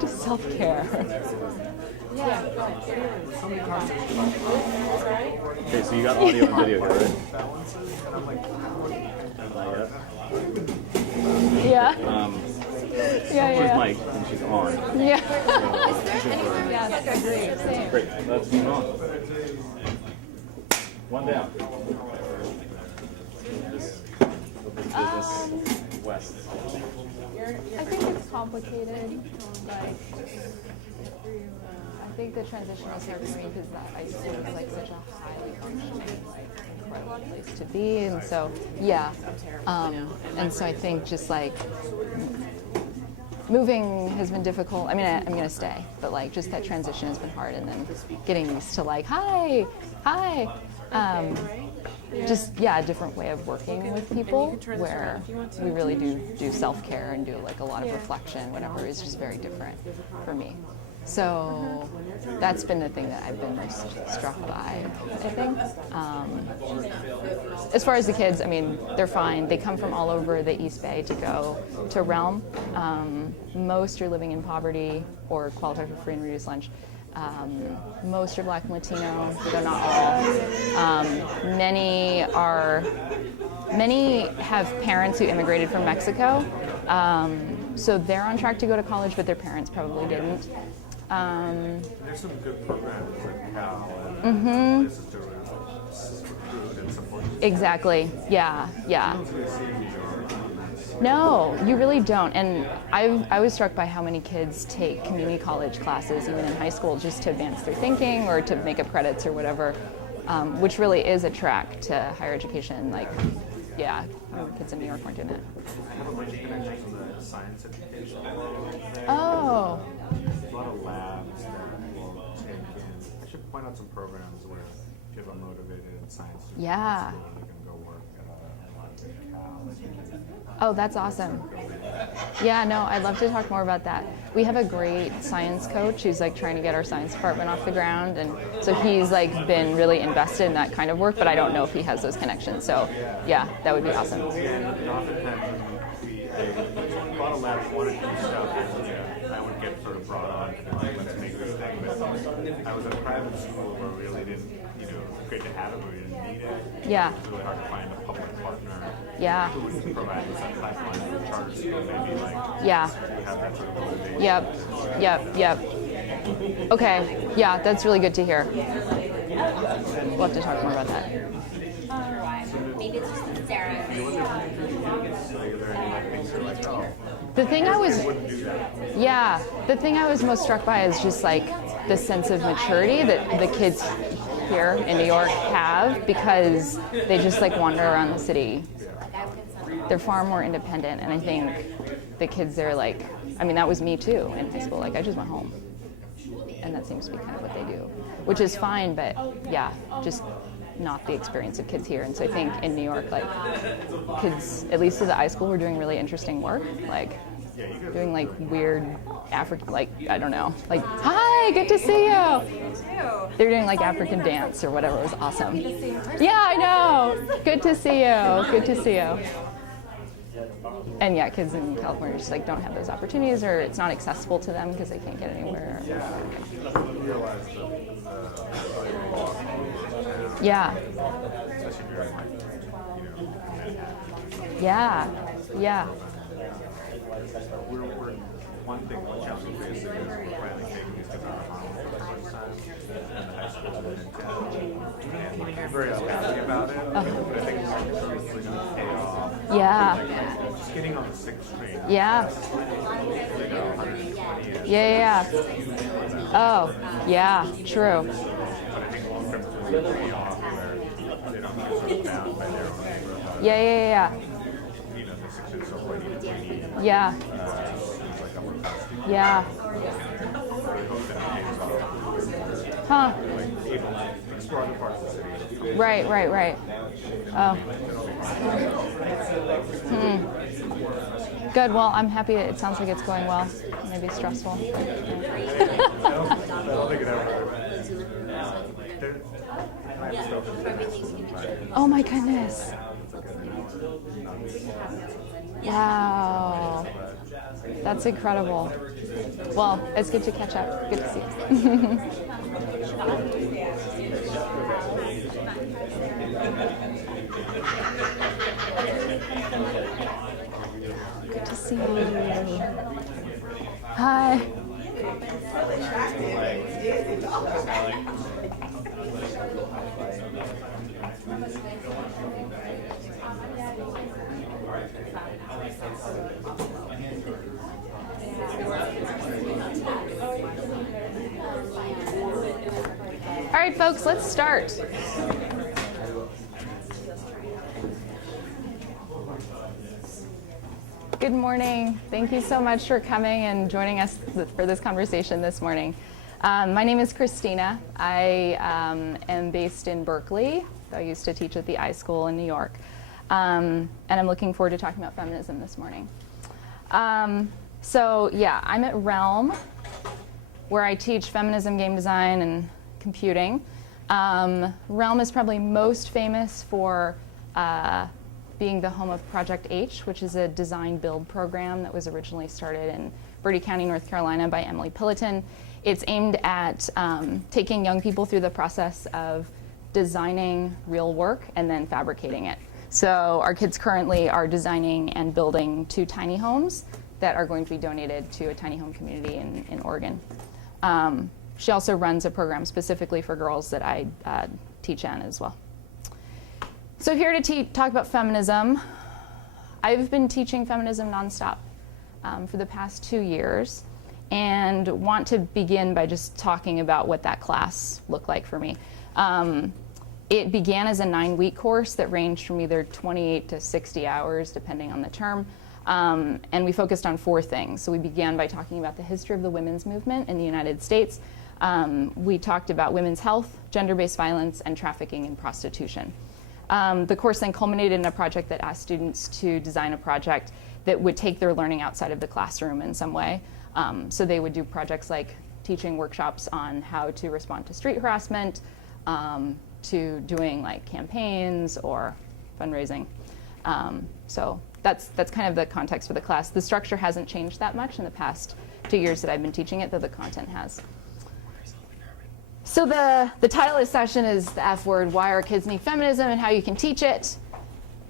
Just self-care. Yeah. Okay, so you got audio and video here, right? Yeah. Where's Mike? And she's on. Yeah. Yeah, agree. Same. Great. Let's move on. One down. This business west. I think it's complicated. Like, I think the transition was hard for me because that I school is like such a highly functioning, like incredible place to be, and so yeah. And so I think just like moving has been difficult. I mean, I'm gonna stay, but like just that transition has been hard, and then getting used to like hi. Just a different way of working with people where we really do self-care and do like a lot of reflection, whatever, is just very different for me. So that's been the thing that I've been most struck by, I think. As far as the kids, I mean, they're fine. They come from all over the East Bay to go to Realm. Most are living in poverty or qualify for free and reduced lunch. Most are Black and Latino, though not all. Many have parents who immigrated from Mexico, so they're on track to go to college, but their parents probably didn't. There's some good programs like Cal and places to recruit and support. Exactly. Yeah. No, you really don't. And I was struck by how many kids take community college classes, even in high school, just to advance their thinking or to make up credits or whatever, which really is a track to higher education. Like, yeah, kids in New York weren't doing it. I have a bunch of connections to the science education. Oh. There's a lot of labs that will take in. I should point out some programs where if you have a motivated science student, Yeah. you can go work at Cal. Oh, that's awesome. Yeah, no, I'd love to talk more about that. We have a great science coach who's like trying to get our science department off the ground, and so he's like been really invested in that kind of work, but I don't know if he has those connections. So yeah, that would be awesome. And oftentimes a lot of labs wanted to do stuff, and I would get sort of brought on to like, let's make this thing. But I was at a private school where we really didn't, it was great to have it, but we didn't need it. Yeah. It was really hard to find a public partner. Yeah. Who would provide us that pipeline of charter school, maybe like Yeah. have that sort of motivation. Yep. Okay. Yeah, that's really good to hear. We'll have to talk more about that. Maybe it's just Sarah. The thing I was most struck by is just like the sense of maturity that the kids here in New York have, because they just like wander around the city. They're far more independent, and I think the kids there, like, I mean, that was me too in high school. Like, I just went home, and that seems to be kind of what they do, which is fine, but yeah, just not the experience of kids here. And so I think in New York, like, kids, at least at the high school, were doing really interesting work, like doing like weird African, like, I don't know, like, hi, good to see you. They're doing like African dance or whatever. It was awesome. Yeah, I know. Good to see you. Good to see you. And yeah, kids in California just like don't have those opportunities, or it's not accessible to them because they can't get anywhere. Yeah. One thing, one challenge we're facing is we're finally taking these kids out of home for the first time, and the high school is in town. And we're very happy about it, but I think it's really going to pay off. Yeah. Just getting on the 6th train. Yeah. You know, 120 and Yeah. Oh, yeah, true. but I think long term it's really going to pay off where they don't get sort of bound by their own neighborhood. Yeah. You know, the 6th is so quite easy. Yeah. Yeah. Huh. Explore other parts of the city. Right. Oh. Good. Well, I'm happy. It sounds like it's going well. Maybe stressful. I don't think it ever. Oh my goodness. Wow. That's incredible. Well, it's good to catch up. Good to see you. Good to see you. Hi. All right, folks, let's start. Good morning. Thank you so much for coming and joining us for this conversation this morning. My name is Christina. I am based in Berkeley. I used to teach at the iSchool in New York. And I'm looking forward to talking about feminism this morning. So yeah, I'm at Realm, where I teach feminism, game design, and computing. Realm is probably most famous for being the home of Project H, which is a design build program that was originally started in Bertie County, North Carolina by Emily Pilliton. It's aimed at taking young people through the process of designing real work and then fabricating it. So our kids currently are designing and building 2 tiny homes that are going to be donated to a tiny home community in Oregon. She also runs a program specifically for girls that I teach in as well. So here to talk about feminism. I've been teaching feminism nonstop for the past 2 years, and want to begin by just talking about what that class looked like for me. It began as a 9-week course that ranged from either 28 to 60 hours, depending on the term. And we focused on 4 things. So we began by talking about the history of the women's movement in the United States. We talked about women's health, gender-based violence, and trafficking and prostitution. The course then culminated in a project that asked students to design a project that would take their learning outside of the classroom in some way. So they would do projects like teaching workshops on how to respond to street harassment, to doing like campaigns or fundraising. So that's kind of the context for the class. The structure hasn't changed that much in the past 2 years that I've been teaching it, though the content has. So the title of this session is the F word, why our kids need feminism and how you can teach it.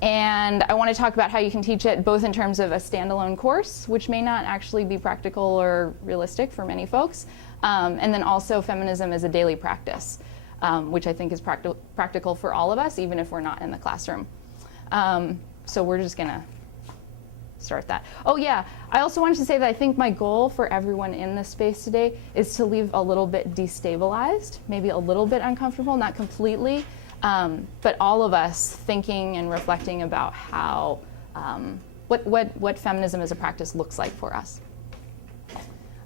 And I want to talk about how you can teach it both in terms of a standalone course, which may not actually be practical or realistic for many folks, and then also feminism as a daily practice, which I think is practical for all of us, even if we're not in the classroom. So we're just going to start that. Oh yeah, I also wanted to say that I think my goal for everyone in this space today is to leave a little bit destabilized, maybe a little bit uncomfortable, not completely, but all of us thinking and reflecting about how, what feminism as a practice looks like for us.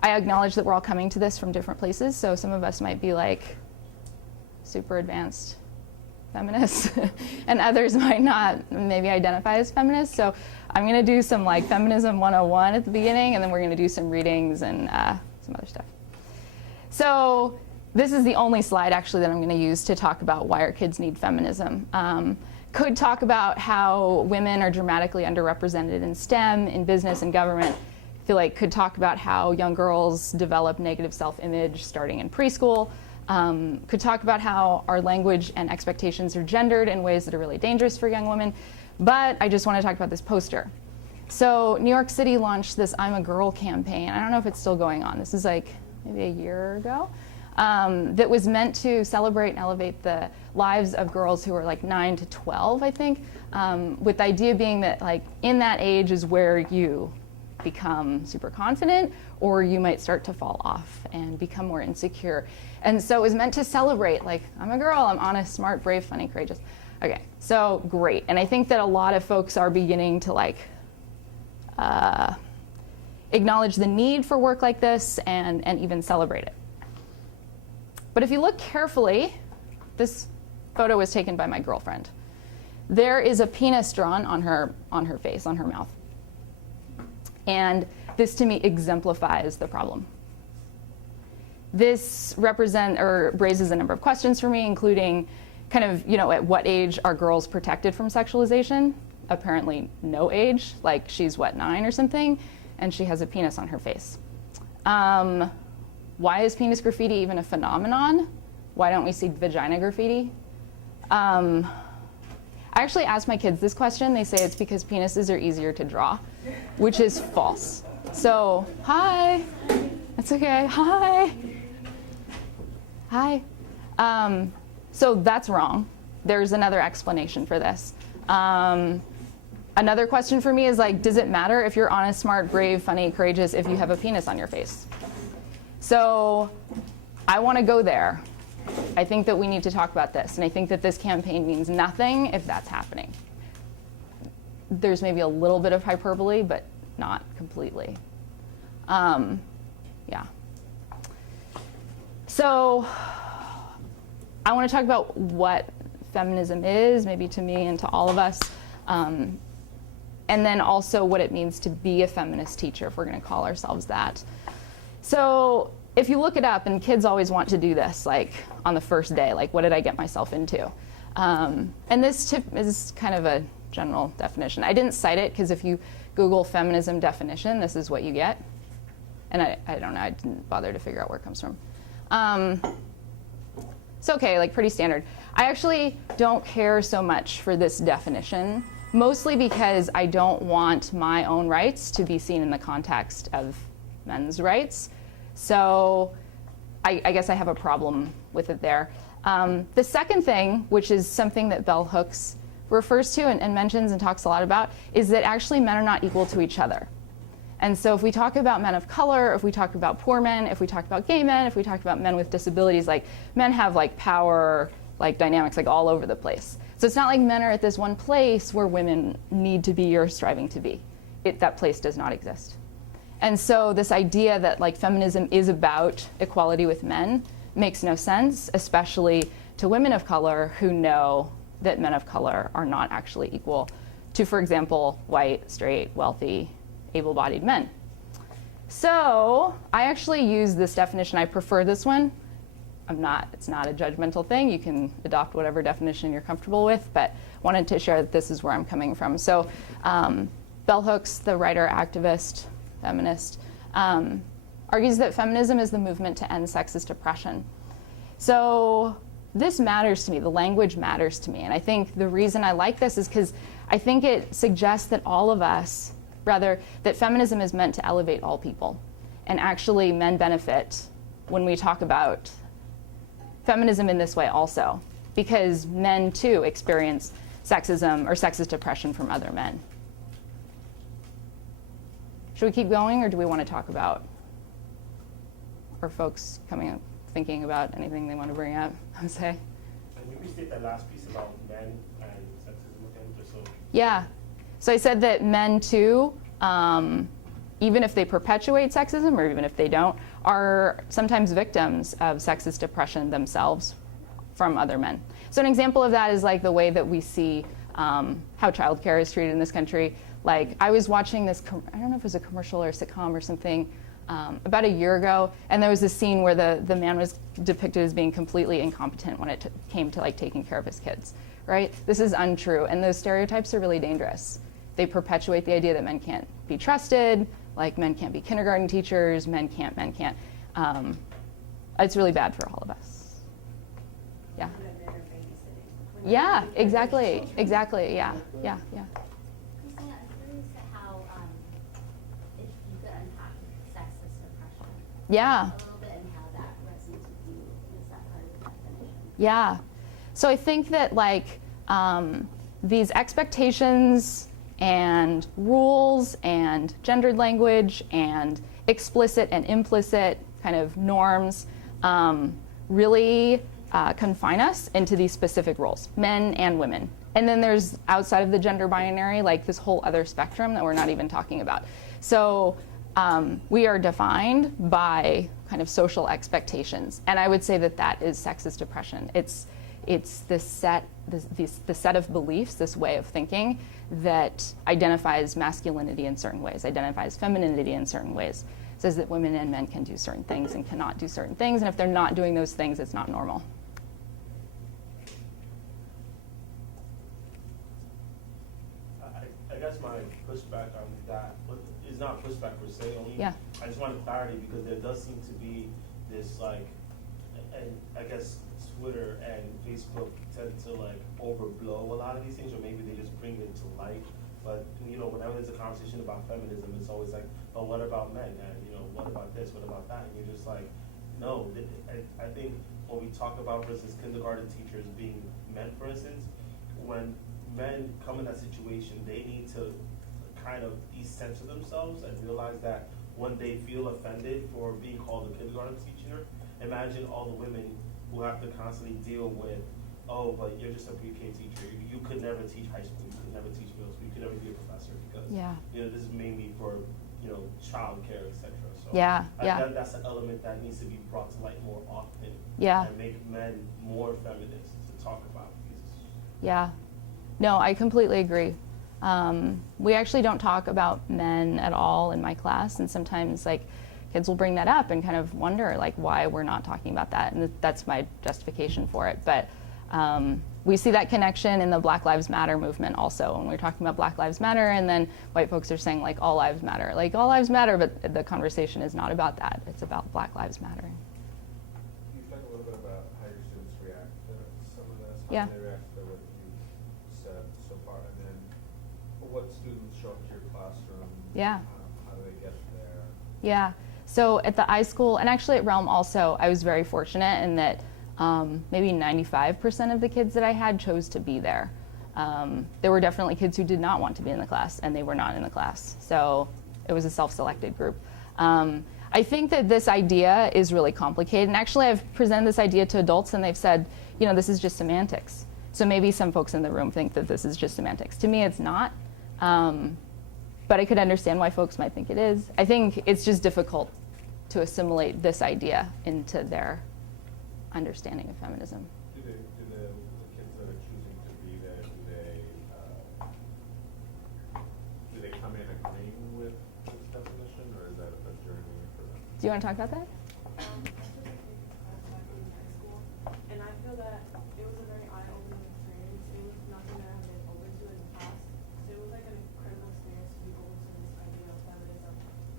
I acknowledge that we're all coming to this from different places, so some of us might be like super advanced feminists, and others might not maybe identify as feminists. So I'm going to do some like Feminism 101 at the beginning, and then we're going to do some readings and some other stuff. So this is the only slide actually that I'm going to use to talk about why our kids need feminism. Could talk about how women are dramatically underrepresented in STEM, in business and government. I feel like could talk about how young girls develop negative self-image starting in preschool. Could talk about how our language and expectations are gendered in ways that are really dangerous for young women. But I just want to talk about this poster. So New York City launched this I'm a Girl campaign. I don't know if it's still going on. This is like maybe a year ago. That was meant to celebrate and elevate the lives of girls who are like 9 to 12, I think, with the idea being that like in that age is where you become super confident, or you might start to fall off and become more insecure. And so it was meant to celebrate, like, I'm a girl, I'm honest, smart, brave, funny, courageous. Okay, so great. And I think that a lot of folks are beginning to like acknowledge the need for work like this and even celebrate it. But if you look carefully, this photo was taken by my girlfriend. There is a penis drawn on her face, on her mouth. And this to me exemplifies the problem. This raises a number of questions for me, including kind of, at what age are girls protected from sexualization? Apparently no age, like she's 9 or something. and she has a penis on her face. Why is penis graffiti even a phenomenon? Why don't we see vagina graffiti? I actually asked my kids this question. They say it's because penises are easier to draw, which is false. So, hi. That's okay. Hi. Hi. So that's wrong. There's another explanation for this. Another question for me is like, does it matter if you're honest, smart, brave, funny, courageous if you have a penis on your face? So I want to go there. I think that we need to talk about this, and I think that this campaign means nothing if that's happening. There's maybe a little bit of hyperbole, but not completely. Yeah. So I want to talk about what feminism is, maybe to me and to all of us, and then also what it means to be a feminist teacher, if we're going to call ourselves that. So if you look it up, and kids always want to do this, like on the first day, like what did I get myself into? And this is kind of a general definition. I didn't cite it because if you Google feminism definition, this is what you get. And I don't know, I didn't bother to figure out where it comes from. It's okay, like pretty standard. I actually don't care so much for this definition, mostly because I don't want my own rights to be seen in the context of men's rights. So I guess I have a problem with it there. The second thing, which is something that Bell Hooks refers to and mentions and talks a lot about, is that actually men are not equal to each other. And so if we talk about men of color, if we talk about poor men, if we talk about gay men, if we talk about men with disabilities, like men have like power, like dynamics like all over the place. So it's not like men are at this one place where women need to be or striving to be. That place does not exist. And so this idea that like feminism is about equality with men makes no sense, especially to women of color who know that men of color are not actually equal to, for example, white, straight, wealthy, able-bodied men. So I actually use this definition. I prefer this one. It's not a judgmental thing. You can adopt whatever definition you're comfortable with, but wanted to share that this is where I'm coming from. So Bell Hooks, the writer, activist, feminist, argues that feminism is the movement to end sexist oppression. So this matters to me. The language matters to me. And I think the reason I like this is because I think it suggests that all of us, rather, that feminism is meant to elevate all people. And actually, men benefit when we talk about feminism in this way also, because men too experience sexism or sexist oppression from other men. Should we keep going, or do we want to talk about, are folks coming up thinking about anything they want to bring up? I would say. Can you restate that last piece about men and sexism again, just so? Yeah. So I said that men too, even if they perpetuate sexism or even if they don't, are sometimes victims of sexist oppression themselves from other men. So an example of that is like the way that we see how childcare is treated in this country. Like I was watching this, I don't know if it was a commercial or a sitcom or something, about a year ago, and there was this scene where the man was depicted as being completely incompetent when it came to like taking care of his kids, right? This is untrue, and those stereotypes are really dangerous. They perpetuate the idea that men can't be trusted, like men can't be kindergarten teachers, men can't. It's really bad for all of us. Yeah. Yeah, exactly, yeah. Christina, I'm curious how, if you could unpack sexist oppression. Yeah. A little bit and how that resonates with you. Is that part of the definition? Yeah. So I think that like these expectations and rules and gendered language and explicit and implicit kind of norms really confine us into these specific roles, men and women. And then there's outside of the gender binary, like this whole other spectrum that we're not even talking about. So we are defined by kind of social expectations. And I would say that that is sexist oppression. It's this set of beliefs, this way of thinking that identifies masculinity in certain ways, identifies femininity in certain ways, says that women and men can do certain things and cannot do certain things, and if they're not doing those things, it's not normal. I guess my pushback on that is not pushback per se, only Yeah. I just wanted clarity because there does seem to be this like, and I guess Twitter and Facebook tend to like overblow a lot of these things, or maybe they just bring it to light. But you know, whenever there's a conversation about feminism, it's always like, oh, what about men? And you know, what about this? What about that? And you're just like, no. I think when we talk about, for instance, kindergarten teachers being men, for instance, when men come in that situation, they need to kind of decensor themselves and realize that when they feel offended for being called a kindergarten teacher, imagine all the women who have to constantly deal with, oh, but you're just a pre-K teacher. You could never teach high school. You could never teach middle school. You could never be a professor because you know, this is mainly for, you know, child care, etc. So that's an element that needs to be brought to light more often. And make men more feminist to talk about these. No, I completely agree. We actually don't talk about men at all in my class, and sometimes like kids will bring that up and kind of wonder like why we're not talking about that, and that's my justification for it. But we see that connection in the Black Lives Matter movement also. When we're talking about Black Lives Matter, and then white folks are saying like all lives matter, but the conversation is not about that. It's about Black Lives Matter. Can you talk a little bit about how your students react to some of this? Yeah. How they react to what you said so far, and then what students show up to your classroom? How do they get there? So at the iSchool, and actually at Realm also, I was very fortunate in that maybe 95% of the kids that I had chose to be there. There were definitely kids who did not want to be in the class, and they were not in the class. So it was a self-selected group. I think that this idea is really complicated, and actually I've presented this idea to adults, and they've said, you know, this is just semantics. So maybe some folks in the room think that this is just semantics. To me, it's not. But I could understand why folks might think it is. I think it's just difficult to assimilate this idea into their understanding of feminism. Do the kids that are choosing to be there, do they come in agreeing with this definition, or is that a journey for them? Do you want to talk about that? And I feel that it was a very eye-opening experience. It was nothing that I had been open to in the past. So it was like an incredible experience to be open to this idea of feminism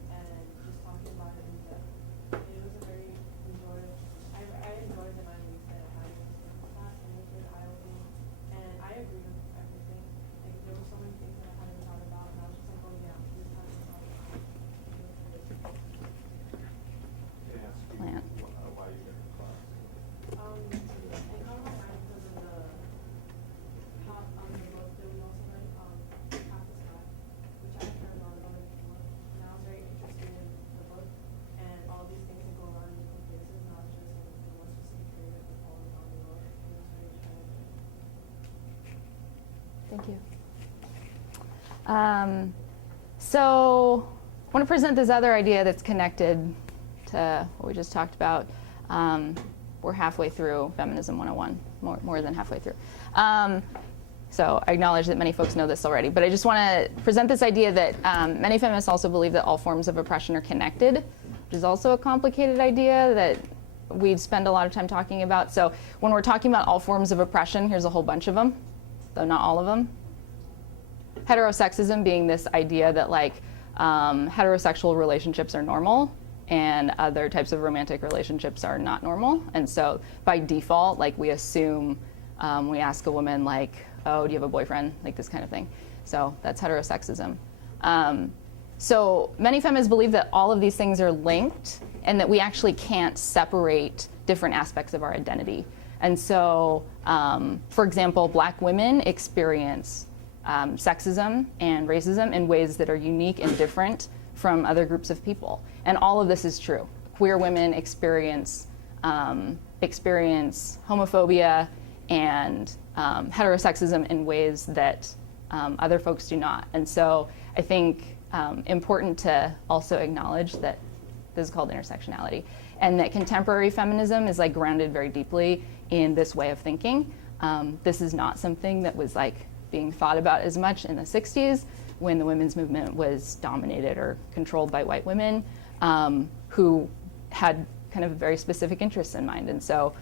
and just talking about it in depth. It was a very enjoyable. I enjoyed the 9 weeks that I had in this class, and it was very eye-opening. And I agree with everything. Like there were so many things that I hadn't thought about, and I was just like, oh yeah, this has to be thought about. They ask you Plant. why you get the class. It caught my mind because of the book that we also read, Half the Sky, which I had heard a lot about it before. And I was very interested in the book and all these things that go on in different places, not just in one specific area, but all around the world. And it was very challenging. Thank you. So I want to present this other idea that's connected to what we just talked about. We're halfway through Feminism 101, more than halfway through. So I acknowledge that many folks know this already, but I just want to present this idea that many feminists also believe that all forms of oppression are connected, which is also a complicated idea that we spend a lot of time talking about. So when we're talking about all forms of oppression, here's a whole bunch of them, though not all of them. Heterosexism being this idea that like heterosexual relationships are normal and other types of romantic relationships are not normal. And so by default, like we assume, we ask a woman like, oh, do you have a boyfriend? Like this kind of thing. So that's heterosexism. So many feminists believe that all of these things are linked and that we actually can't separate different aspects of our identity. And so, for example, Black women experience sexism and racism in ways that are unique and different from other groups of people. And all of this is true. Queer women experience homophobia and heterosexism in ways that other folks do not. And so I think important to also acknowledge that this is called intersectionality, and that contemporary feminism is like grounded very deeply in this way of thinking. This is not something that was like being thought about as much in the 60s when the women's movement was dominated or controlled by white women who had kind of very specific interests in mind. And so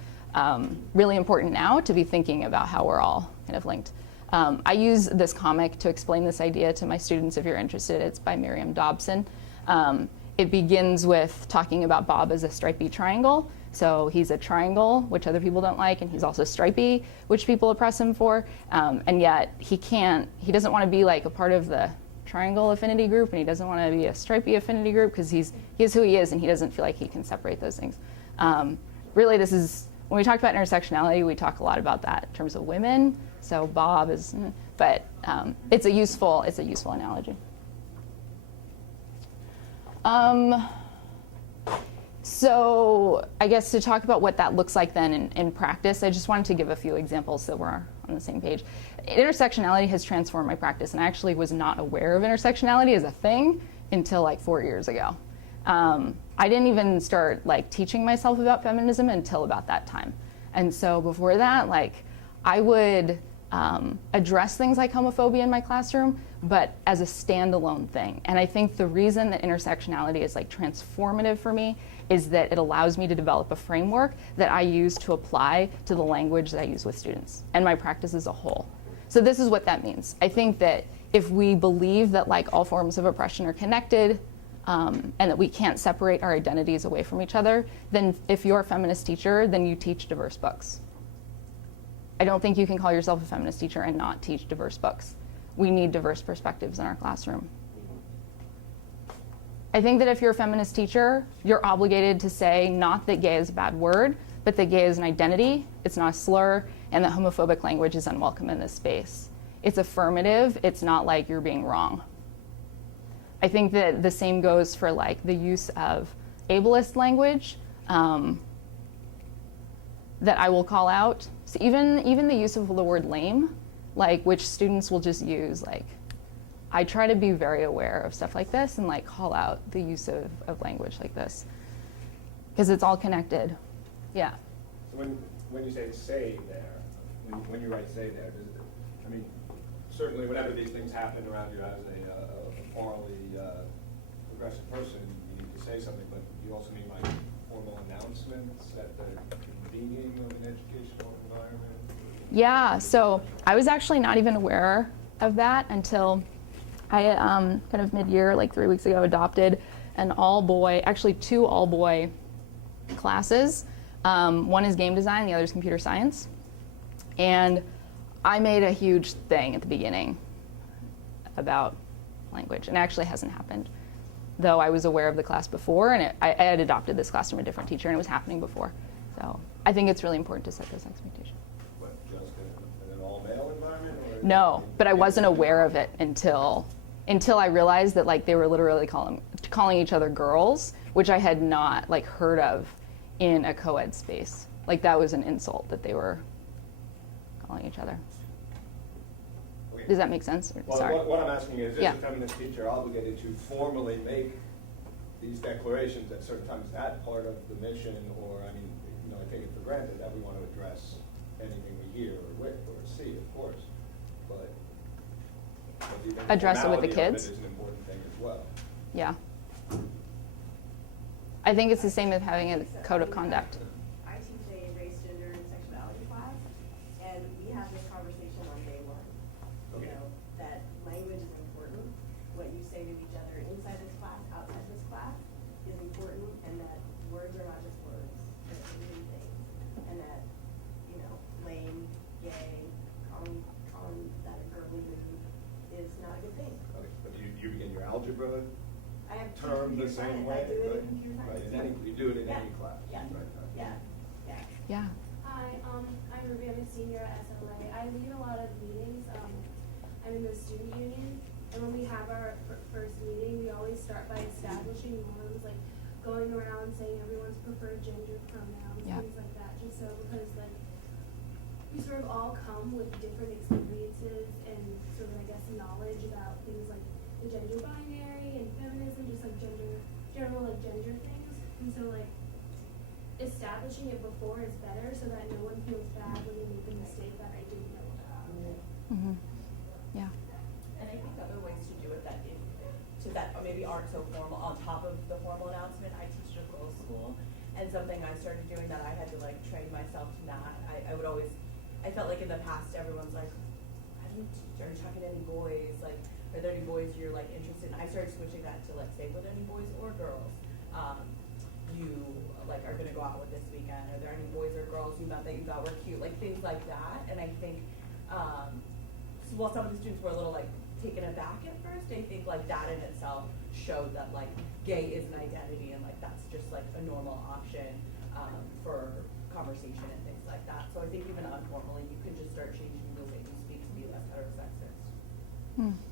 really important now to be thinking about how we're all kind of linked. I use this comic to explain this idea to my students if you're interested. It's by Miriam Dobson. It begins with talking about Bob as a stripy triangle. So he's a triangle, which other people don't like, and he's also stripy, which people oppress him for. And yet he doesn't want to be like a part of the triangle affinity group, and he doesn't want to be a stripy affinity group because he is who he is, and he doesn't feel like he can separate those things. Really, when we talk about intersectionality, we talk a lot about that in terms of women. So Bob is, but it's a useful analogy. So I guess to talk about what that looks like then in practice, I just wanted to give a few examples so we're on the same page. Intersectionality has transformed my practice, and I actually was not aware of intersectionality as a thing until like 4 years ago. I didn't even start like teaching myself about feminism until about that time. And so before that, like I would address things like homophobia in my classroom, but as a standalone thing. And I think the reason that intersectionality is like transformative for me is that it allows me to develop a framework that I use to apply to the language that I use with students and my practice as a whole. So this is what that means. I think that if we believe that like all forms of oppression are connected, and that we can't separate our identities away from each other, then if you're a feminist teacher, then you teach diverse books. I don't think you can call yourself a feminist teacher and not teach diverse books. We need diverse perspectives in our classroom. I think that if you're a feminist teacher, you're obligated to say not that gay is a bad word, but that gay is an identity, it's not a slur, and that homophobic language is unwelcome in this space. It's affirmative, it's not like you're being wrong. I think that the same goes for like the use of ableist language that I will call out. So even the use of the word lame, like which students will just use, like I try to be very aware of stuff like this and like call out the use of language like this because it's all connected. Yeah. So when you say there, when you write say there, I mean, certainly whenever these things happen around you as a morally progressive person, you need to say something, but you also mean like formal announcements at the convening of an educational environment? Yeah, so I was actually not even aware of that until I kind of mid-year, like 3 weeks ago, adopted an all-boy, actually 2 all-boy classes. One is game design, the other is computer science. And I made a huge thing at the beginning about language, and it actually hasn't happened, though I was aware of the class before, and I had adopted this class from a different teacher, and it was happening before. So I think it's really important to set those expectations. What, just in an all-male environment? Or no, but I wasn't aware of it until I realized that like they were literally calling each other girls, which I had not like heard of in a co-ed space. Like that was an insult that they were calling each other. Okay. Does that make sense? Well, Sorry. what I'm asking is Yeah. a feminist teacher obligated to formally make these declarations at certain times? Is that part of the mission, or, I mean, you know, I take it for granted that we want to address anything we hear or see, of course, but do you think the Address it with the formality of kids? is an important thing as well? Yeah. I think it's the same as having a code of conduct. I teach a race, gender, and sexuality class, and we have this conversation on day one. You Okay. know, that language is important. What you say to each other inside this class, outside this class, is important, and that words are not just words, they're living things. And that, you know, lame, gay, calling that a girly mood is not a good thing. Okay, but do you begin your algebra I have term the computer same science. way? I do it Right. in computer science. Right, in any, you do it in Yeah. any class? Yeah. Right, right. Yeah, yeah. Yeah. Hi, I'm Ruby. I'm a senior at SLA. I lead a lot of meetings. I'm in the student union, and when we have our first meeting, we always start by establishing norms, like going around saying everyone's preferred gender pronouns, Yeah. things like that, just so because like we sort of all come with different experiences and sort of I guess knowledge about things like the gender binary and feminism, just like general like gender things, and so like establishing it before is better so that no one feels bad when they make a mistake that I didn't know about. Mm-hmm. Yeah. And I think other ways to do it that or maybe aren't so formal, on top of the formal announcement, I teach at a girls' school, and something I started doing that I had to like train myself to not, I would always, I felt like in the past everyone's like, I are you talking to any boys? Like, are there any boys you're like interested in? I started switching that to like, say, were there any boys or girls you like are gonna go out with this weekend? Are there any boys or girls you met that you thought were cute? Like things like that. And I think, so while some of the students were a little like taken aback at first, I think like that in itself showed that like gay is an identity and like that's just like a normal option for conversation and things like that. So I think even informally, you can just start changing the way you speak to be less heterosexist.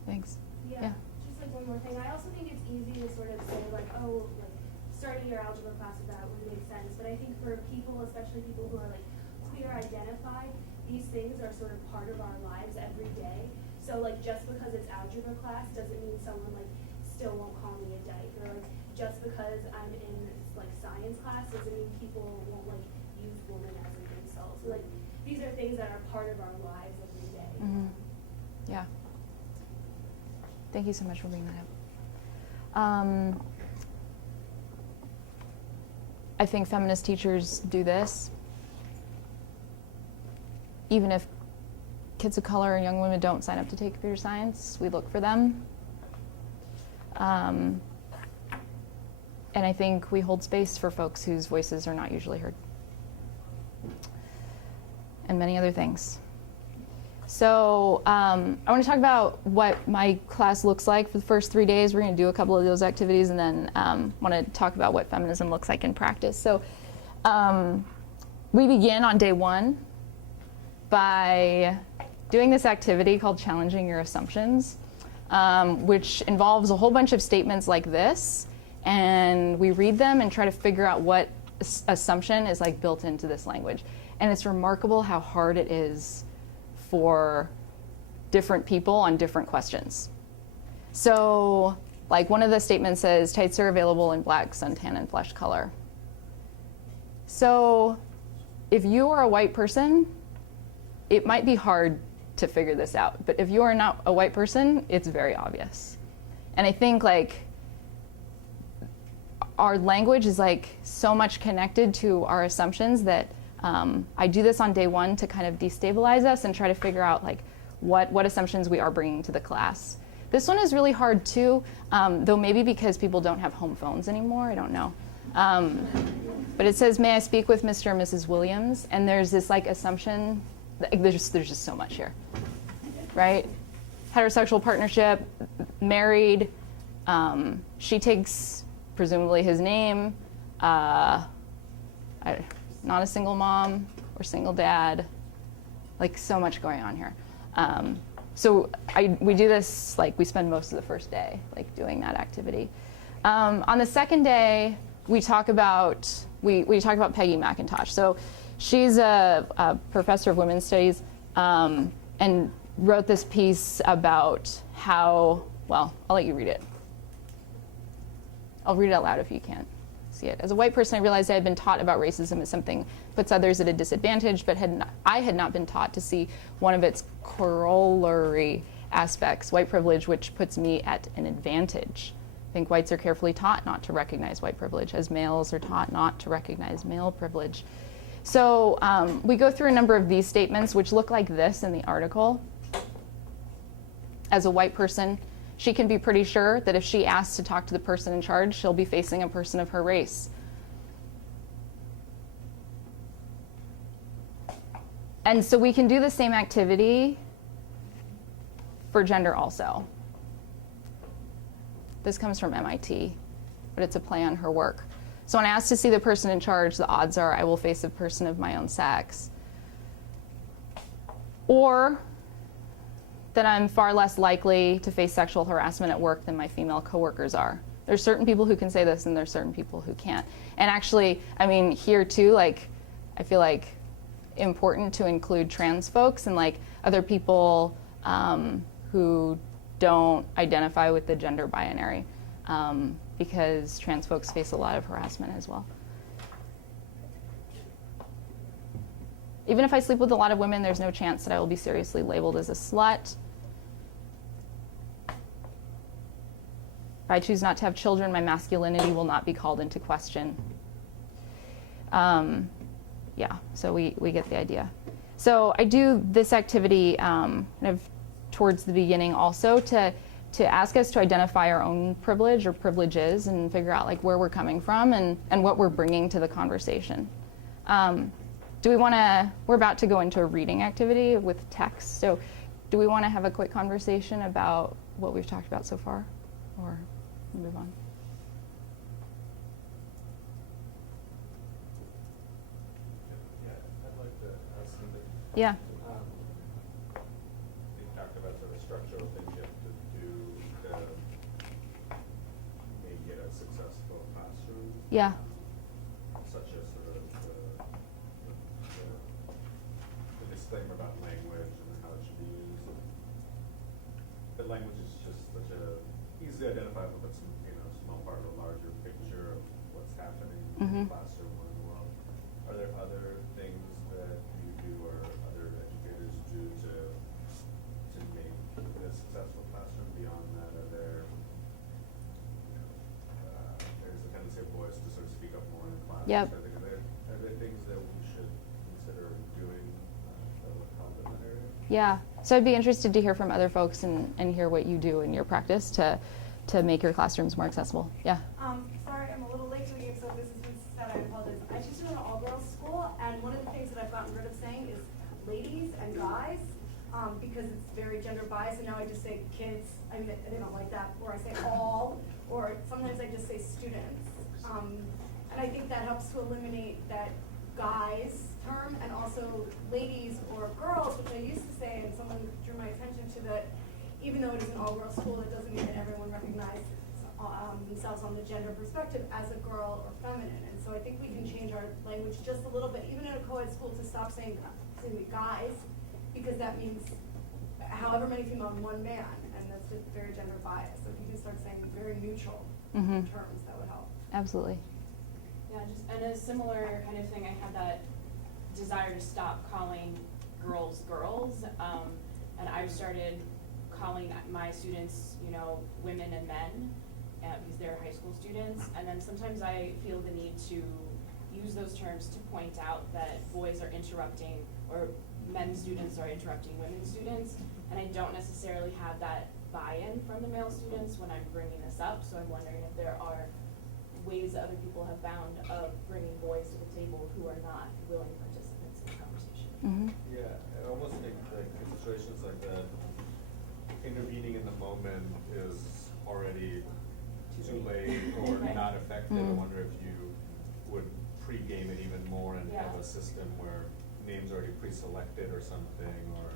Thanks. Yeah. Just like one more thing. I also think it's easy to sort of say like, oh, like starting your algebra class with that would make sense. But I think for people, especially people who are like queer identified, these things are sort of part of our lives every day. So like just because it's algebra class doesn't mean someone like still won't call me a dyke, or like just because I'm in like science class doesn't mean people won't like use woman as an insult. So like these are things that are part of our lives every day. Yeah. Thank you so much for bringing that up. I think feminist teachers do this. Even if kids of color and young women don't sign up to take computer science, we look for them. And I think we hold space for folks whose voices are not usually heard. And many other things. So I want to talk about what my class looks like for the first 3 days. We're going to do a couple of those activities and then want to talk about what feminism looks like in practice. So we begin on day 1 by doing this activity called challenging your assumptions, which involves a whole bunch of statements like this. And we read them and try to figure out what assumption is like built into this language. And it's remarkable how hard it is for different people on different questions. So like one of the statements says, tights are available in black, suntan, and flesh color. So if you are a white person, it might be hard to figure this out. But if you are not a white person, it's very obvious. And I think like our language is like so much connected to our assumptions that I do this on day 1 to kind of destabilize us and try to figure out like what assumptions we are bringing to the class. This one is really hard too, though maybe because people don't have home phones anymore, I don't know. But it says, may I speak with Mr. and Mrs. Williams? And there's this like assumption, there's just so much here, right? Heterosexual partnership, married, she takes presumably his name, not a single mom or single dad, like so much going on here. So we do this, like we spend most of the first day like doing that activity. On the second day, we talk about Peggy McIntosh. So she's a professor of women's studies and wrote this piece about how, well, I'll let you read it. I'll read it out loud if you can't see it. As a white person, I realized I had been taught about racism as something puts others at a disadvantage, but I had not been taught to see one of its corollary aspects, white privilege, which puts me at an advantage. I think whites are carefully taught not to recognize white privilege, as males are taught not to recognize male privilege. So we go through a number of these statements, which look like this in the article. As a white person, she can be pretty sure that if she asks to talk to the person in charge, she'll be facing a person of her race. And so we can do the same activity for gender also. This comes from MIT, but it's a play on her work. So when I ask to see the person in charge, the odds are I will face a person of my own sex. Or that I'm far less likely to face sexual harassment at work than my female coworkers are. There's certain people who can say this and there's certain people who can't. And actually, I mean, here too, like, I feel like important to include trans folks and like other people who don't identify with the gender binary because trans folks face a lot of harassment as well. Even if I sleep with a lot of women, there's no chance that I will be seriously labeled as a slut. If I choose not to have children, my masculinity will not be called into question. Yeah, so we get the idea. So I do this activity kind of towards the beginning also to ask us to identify our own privilege or privileges and figure out like where we're coming from and what we're bringing to the conversation. Do we want to, we're about to go into a reading activity with text, so do we want to have a quick conversation about what we've talked about so far, or move on? Yeah, I'd like to ask something. Yeah. You talked about sort of structural things you have to do to make it a successful classroom. Yeah. Such as sort of the disclaimer about language and how it should be used. The language is just such a easily identifiable, but small part of a larger picture of what's happening in the classroom or in the world. Are there other things that you do or other educators do to make it a successful classroom beyond that? Are there there's a tendency of boys to sort of speak up more in class? Yep. Are there things that we should consider doing that would help in that area? Yeah. So I'd be interested to hear from other folks and hear what you do in your practice to make your classrooms more accessible. Yeah. Sorry, I'm a little late to the game, so if this has been said, I apologize. I just went to an all-girls school, and one of the things that I've gotten rid of saying is ladies and guys, because it's very gender biased, and now I just say kids. I mean, they don't like that, or I say all, or sometimes I just say students. And I think that helps to eliminate that guys term, and also ladies or girls, which I used to say, and someone drew my attention to that. Even though it is an all-girls school, it doesn't mean that everyone recognizes themselves on the gender perspective as a girl or feminine. And so I think we can change our language just a little bit, even in a co-ed school, to stop saying guys, because that means however many female and one man, and that's just very gender biased. So if you can start saying very neutral terms, that would help. Absolutely. Yeah, just and a similar kind of thing. I had that desire to stop calling girls girls, and I've started calling my students, women and men, because they're high school students. And then sometimes I feel the need to use those terms to point out that boys are interrupting, or men students are interrupting women students. And I don't necessarily have that buy-in from the male students when I'm bringing this up. So I'm wondering if there are ways that other people have found of bringing boys to the table who are not willing participants in the conversation. Yeah, I almost think like in situations like that, intervening in the moment is already too late or not effective. I wonder if you would pre-game it even more and have a system where names are already pre-selected or something, or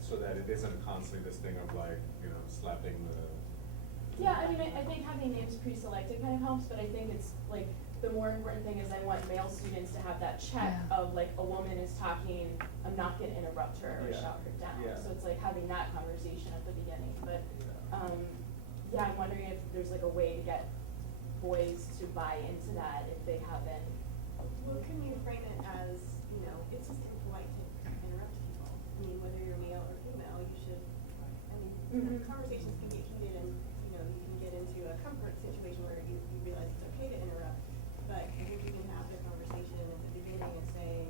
so that it isn't constantly this thing of like, slapping the. Yeah, I mean, I think having names pre-selected kind of helps, but I think it's like the more important thing is I want male students to have that check of like a woman is talking, I'm not going to interrupt her or shout her down. So it's like having that conversation at the beginning. But I'm wondering if there's like a way to get boys to buy into that if they haven't. Well, can you frame it as, it's just impolite to interrupt people? I mean, whether you're male or female, you should, conversations can get heated and, you can get into a comfort situation where you realize it's okay to interrupt. But I think you can have the conversation at the beginning and say,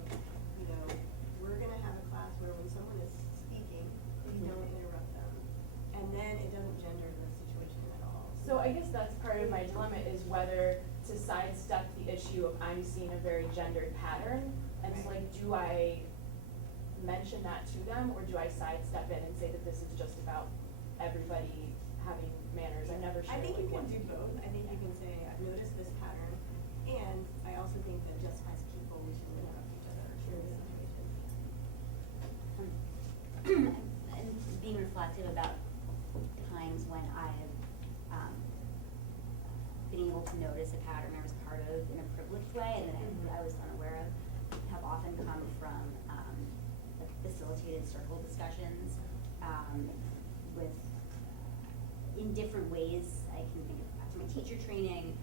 we're going to have a class where when someone is speaking, you don't interrupt them. And then it doesn't gender the situation at all. So I guess that's part of my dilemma is whether to sidestep the issue of I'm seeing a very gendered pattern, and so like, do I mention that to them, or do I sidestep it and say that this is just about everybody having manners? I'm never sure. I think you can do both. I think you can say, I've noticed this pattern, and I also think that just as people, we should interrupt each other in this situation. And being reflective about times when I have been able to notice a pattern I was part of in a privileged way and that I was unaware of, have often come from like facilitated circle discussions with in different ways. I can think of back to my teacher training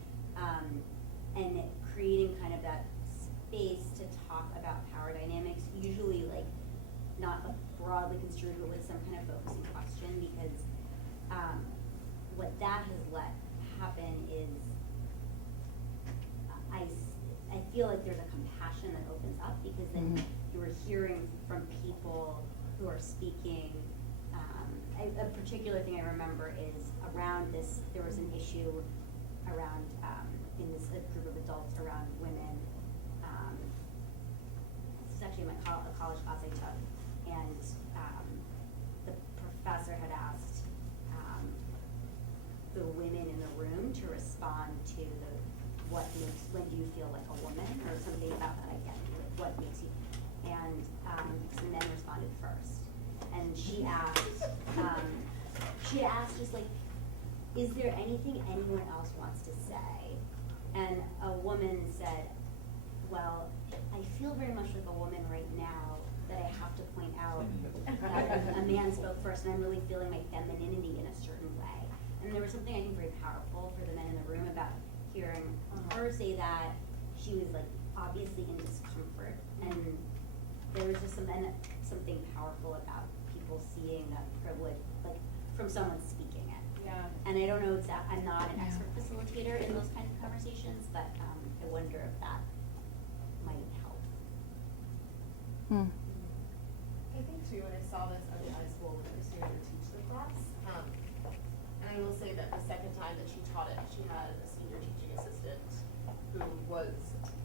and creating kind of that space to talk about power dynamics, usually like not broadly construed but with some kind of focusing question, because what that has let happen is I feel like there's a compassion that opens up, because then you are hearing from people who are speaking a particular thing I remember is around this, there was an issue around, in this group of adults around women. This is actually a college class I took, and the professor had asked the women in the room to respond to when do you feel like a woman, or something about that identity, like what makes you, and some men responded first. And she asked just like, is there anything anyone else wants to say? And a woman said, well, I feel very much like a woman right now that I have to point out that a man spoke first, and I'm really feeling my femininity in a certain way. And there was something I think very powerful for the men in the room about hearing her say that. She was like obviously in discomfort, and there was just something powerful about people seeing that privilege, like from someone speaking it. Yeah. And I don't know I'm not an expert facilitator in those kind of conversations, but I wonder if that might help. I think too, when I saw this at the high school when I was starting to teach the class, and I will say that the second time that she taught it, she had a senior teaching assistant who was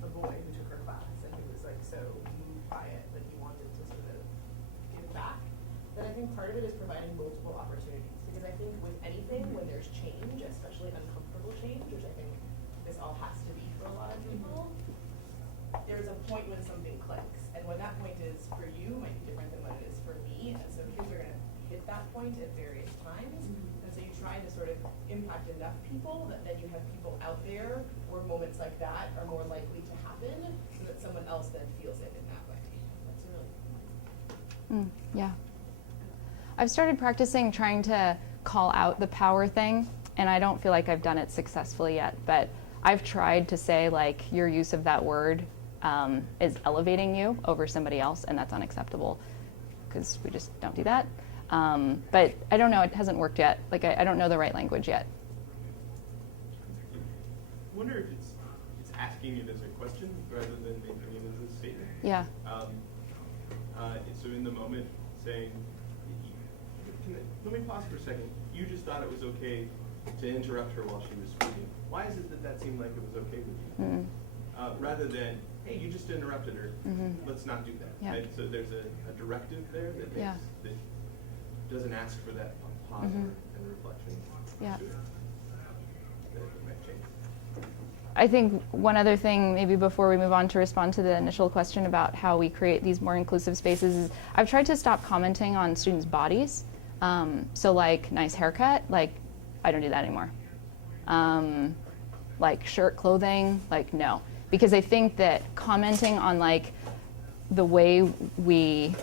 a boy who took her class, and who was like so moved by it that he wanted to sort of give back. But I think part of it is providing multiple opportunities, because I think with anything, when there's change, especially uncomfortable change, which I think this all has to be for a lot of people, there's a point when something clicks, and when that point is for you might be different than what it is for me, and so kids are going to hit that point at various times, and so you try to sort of impact enough people that then you have people out there where moments like that are more likely to happen, so that someone else then feels it in that way. That's a really good point. Yeah. I've started practicing trying to call out the power thing, and I don't feel like I've done it successfully yet, but I've tried to say like your use of that word is elevating you over somebody else, and that's unacceptable because we just don't do that. But I don't know, it hasn't worked yet. Like I don't know the right language yet. I wonder if it's asking it as a question rather than making it as a statement. Yeah. So in the moment saying, let me pause for a second. You just thought it was okay to interrupt her while she was speaking. Why is it that seemed like it was okay with you? Rather than, hey, you just interrupted her. Let's not do that. Yeah. Right? So there's a directive there that makes, that doesn't ask for that pause and reflection. Yeah. That it might change. I think one other thing, maybe before we move on to respond to the initial question about how we create these more inclusive spaces, is I've tried to stop commenting on students' bodies. So like nice haircut, like I don't do that anymore. Like shirt, clothing, like no. Because I think that commenting on like the way we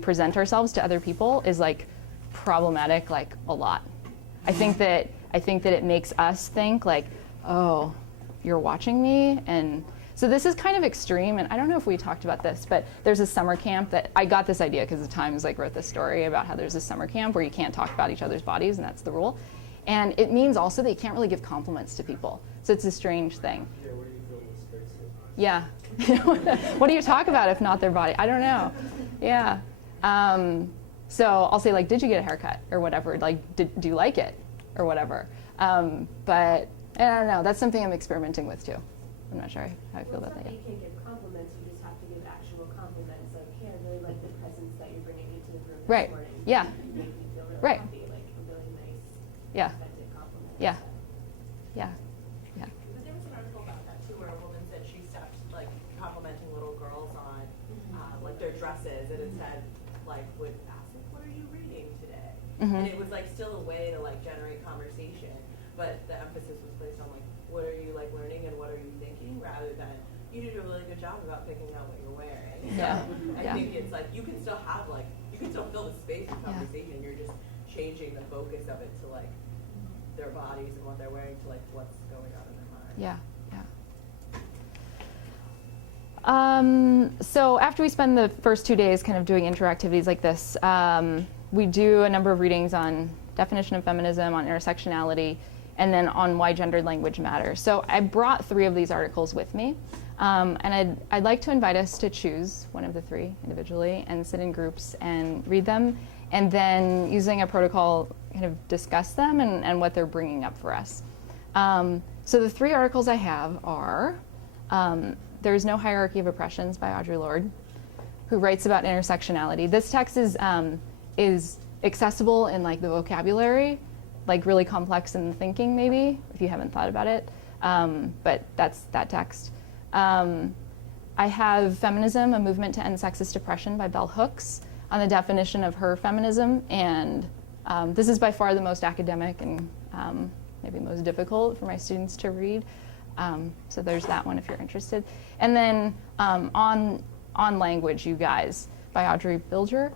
present ourselves to other people is like problematic, like a lot. I think that it makes us think like, oh, you're watching me. And so this is kind of extreme, and I don't know if we talked about this, but there's a summer camp that I got this idea because the Times like wrote this story about how there's a summer camp where you can't talk about each other's bodies, and that's the rule. And it means also that you can't really give compliments to people. So it's a strange thing. Yeah, where do you feel the space is? Yeah. What do you talk about if not their body? I don't know. Yeah. So I'll say like, did you get a haircut or whatever? Like, do you like it or whatever? But I don't know. That's something I'm experimenting with too. I'm not sure how I feel about that yet. You can't give compliments. You just have to give actual compliments. Like, hey, I really like the presence that you're bringing into the room Right. this morning. Yeah. You make me feel really Right. happy. Like a really nice, Yeah. authentic compliment. Yeah. Yeah. Yeah. But there was an article about that too, where a woman said she stopped like complimenting little girls on like their dresses, and it said like would ask like, what are you reading today? And it was like still a way to like generate conversation, but the emphasis was placed on like what are you like learning and what are you thinking, rather than you did a really good job about picking out what you're wearing. Yeah. I think it's like you can still have like you can still fill the space with conversation. You're just changing the focus of it to like their bodies and what they're wearing to like what's going on in their mind. Yeah. So after we spend the first 2 days kind of doing interactivities like this, we do a number of readings on definition of feminism, on intersectionality, and then on why gendered language matters. So I brought 3 of these articles with me, and I'd like to invite us to choose one of the 3 individually and sit in groups and read them and then using a protocol kind of discuss them and what they're bringing up for us. So the 3 articles I have are There is No Hierarchy of Oppressions by Audre Lorde, who writes about intersectionality. This text is accessible in like the vocabulary, like really complex in the thinking maybe, if you haven't thought about it, but that's that text. I have Feminism, A Movement to End Sexist Oppression by Bell Hooks on the definition of her feminism, and this is by far the most academic and maybe most difficult for my students to read. So there's that one if you're interested. And then on Language, You Guys by Audrey Bilger,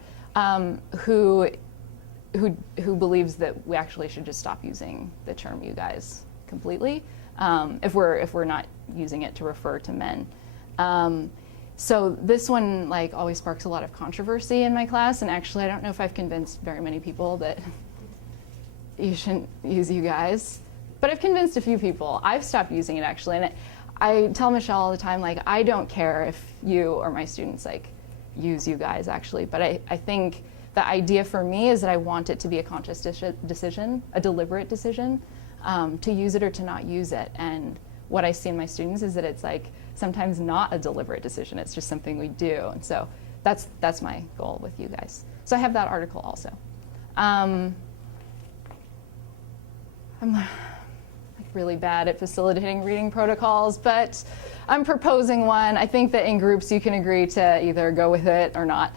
who believes that we actually should just stop using the term you guys completely if we're not using it to refer to men. So this one like always sparks a lot of controversy in my class, and actually I don't know if I've convinced very many people that you shouldn't use you guys, but I've convinced a few people. I've stopped using it actually, and I tell Michelle all the time, like, I don't care if you or my students like use you guys actually, but I think the idea for me is that I want it to be a conscious decision, a deliberate decision, to use it or to not use it. And what I see in my students is that it's like sometimes not a deliberate decision, it's just something we do. And so that's my goal with you guys. So I have that article also. I'm like really bad at facilitating reading protocols, but I'm proposing one. I think that in groups you can agree to either go with it or not.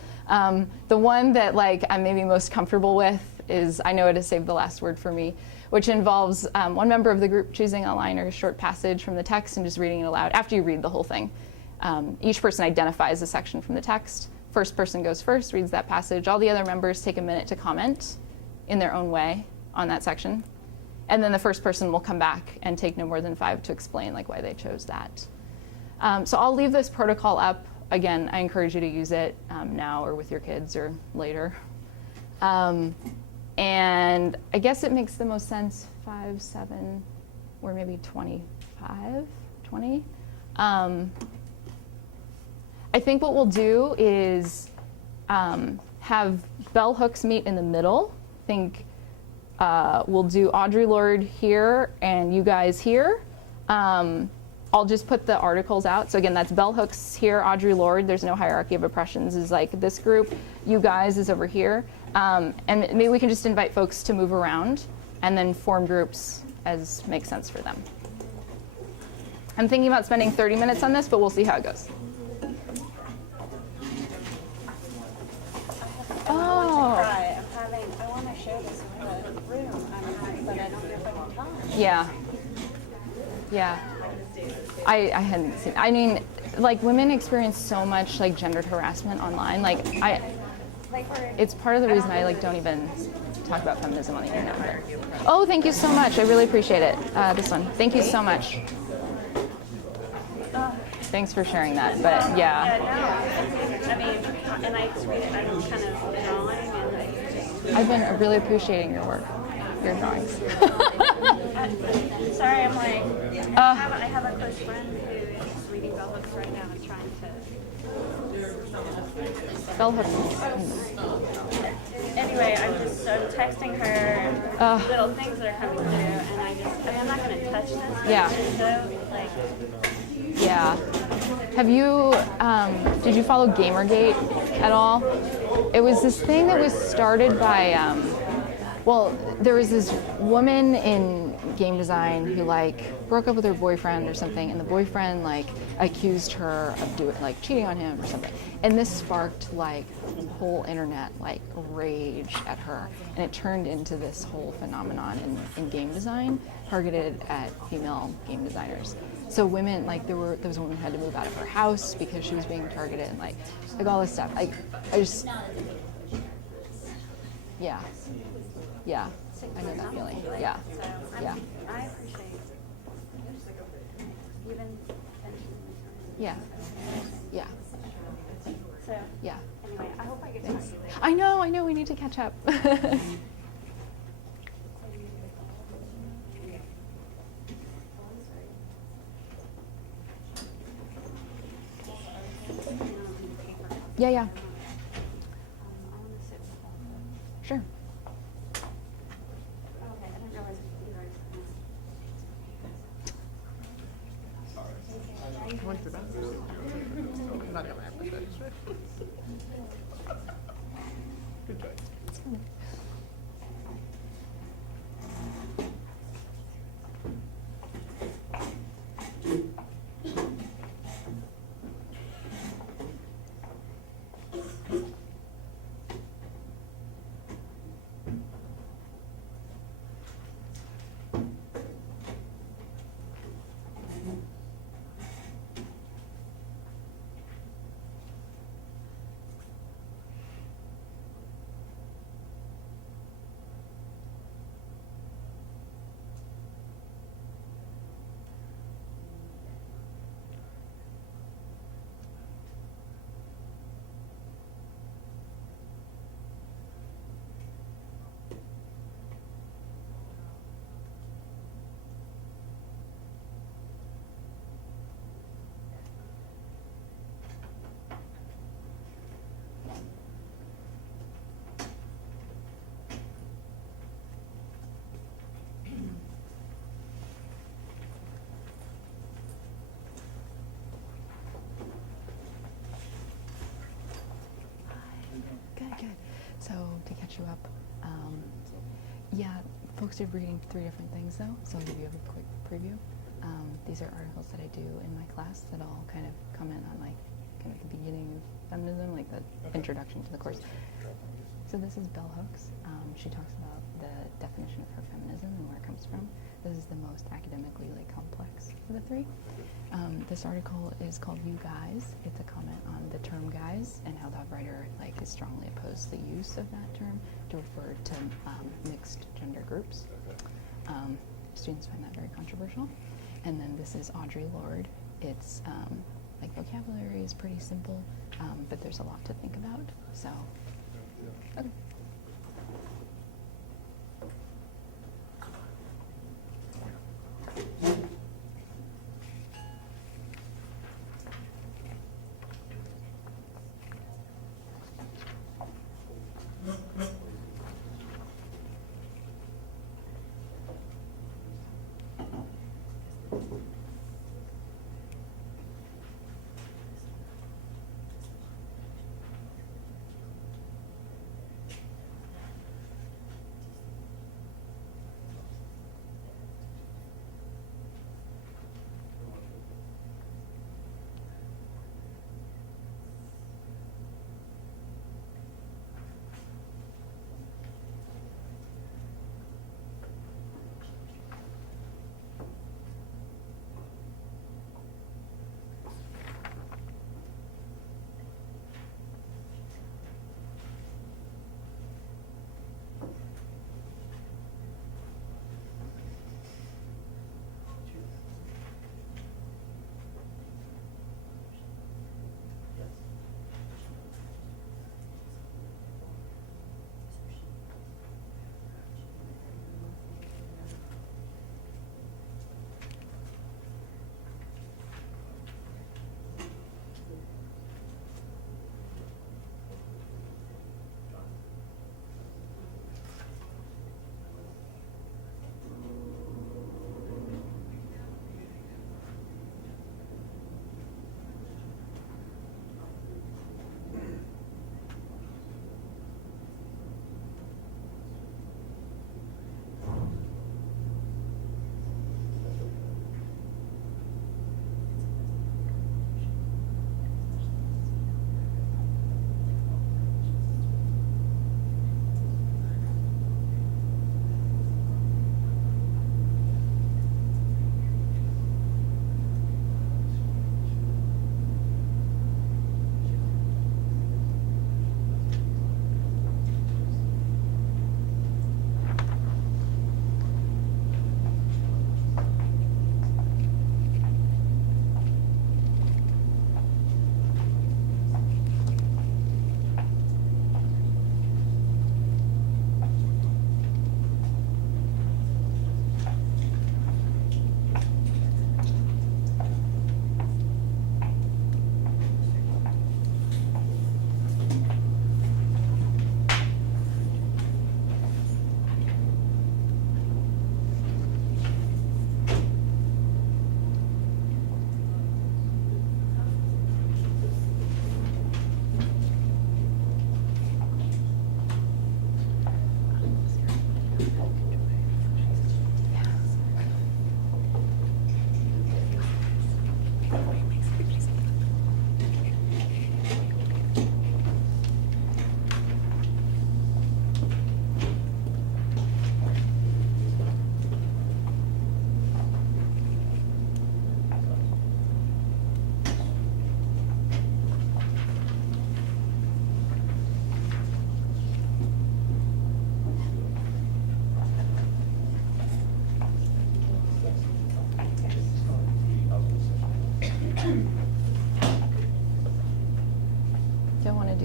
The one that like I'm maybe most comfortable with is I Know It Has Saved the Last Word for Me, which involves one member of the group choosing a line or a short passage from the text and just reading it aloud after you read the whole thing. Each person identifies a section from the text. First person goes first, reads that passage. All the other members take a minute to comment in their own way on that section. And then the first person will come back and take no more than 5 to explain like why they chose that. So I'll leave this protocol up. Again, I encourage you to use it now or with your kids or later. And I guess it makes the most sense 5, 7, or maybe 25, 20. I think what we'll do is have bell hooks meet in the middle. I think we'll do Audre Lorde here and you guys here. I'll just put the articles out. So again, that's bell hooks here, Audre Lorde, There's No Hierarchy of Oppressions is like this group, you guys is over here. And maybe we can just invite folks to move around and then form groups as makes sense for them. I'm thinking about spending 30 minutes on this, but we'll see how it goes. Oh. I want to share this in the room, but I don't know if I can talk. Yeah. Yeah. I hadn't seen, I mean, like women experience so much like gendered harassment online. Like it's part of the reason I like don't even talk about feminism on the internet. But, oh, thank you so much. I really appreciate it. This one. Thank you so much. Thanks for sharing that. But yeah. I mean, and I read it, I'm kind of drawing and I've been really appreciating your work, your drawings. sorry, I'm like, I have a close friend who is reading bell hooks right now and trying to. Bell hooks. Anyway, I'm texting her little things that are coming through, and I'm not going to touch this. Yeah. So, like. Yeah. Have you, did you follow Gamergate at all? It was this thing that was started by, well, there was this woman in game design who like broke up with her boyfriend or something, and the boyfriend like accused her of like cheating on him or something. And this sparked like whole internet like rage at her, and it turned into this whole phenomenon in game design targeted at female game designers. So women, like there was a woman who had to move out of her house because she was being targeted, and like all this stuff. I just, yeah, I know that feeling. Yeah. I appreciate even Yeah. So Yeah. anyway, I hope I get to talk to you later. I know. We need to catch up. I Yeah. want to sit with all went to the bathroom. I'm not gonna act like that. Good try. Good, good. So to catch you up, yeah, folks are reading 3 different things though, so I'll give you a quick preview. These are articles that I do in my class that all kind of comment on like kind of the beginning of feminism, like the introduction to the course. So this is Bell Hooks. She talks about the definition of her feminism and where it comes from. This is the most academically like complex of the 3. This article is called "You Guys." It's a comment on the term "guys" and how that writer like is strongly opposed to the use of that term to refer to mixed gender groups. Students find that very controversial. And then this is Audre Lorde. It's like vocabulary is pretty simple, but there's a lot to think about. So, okay.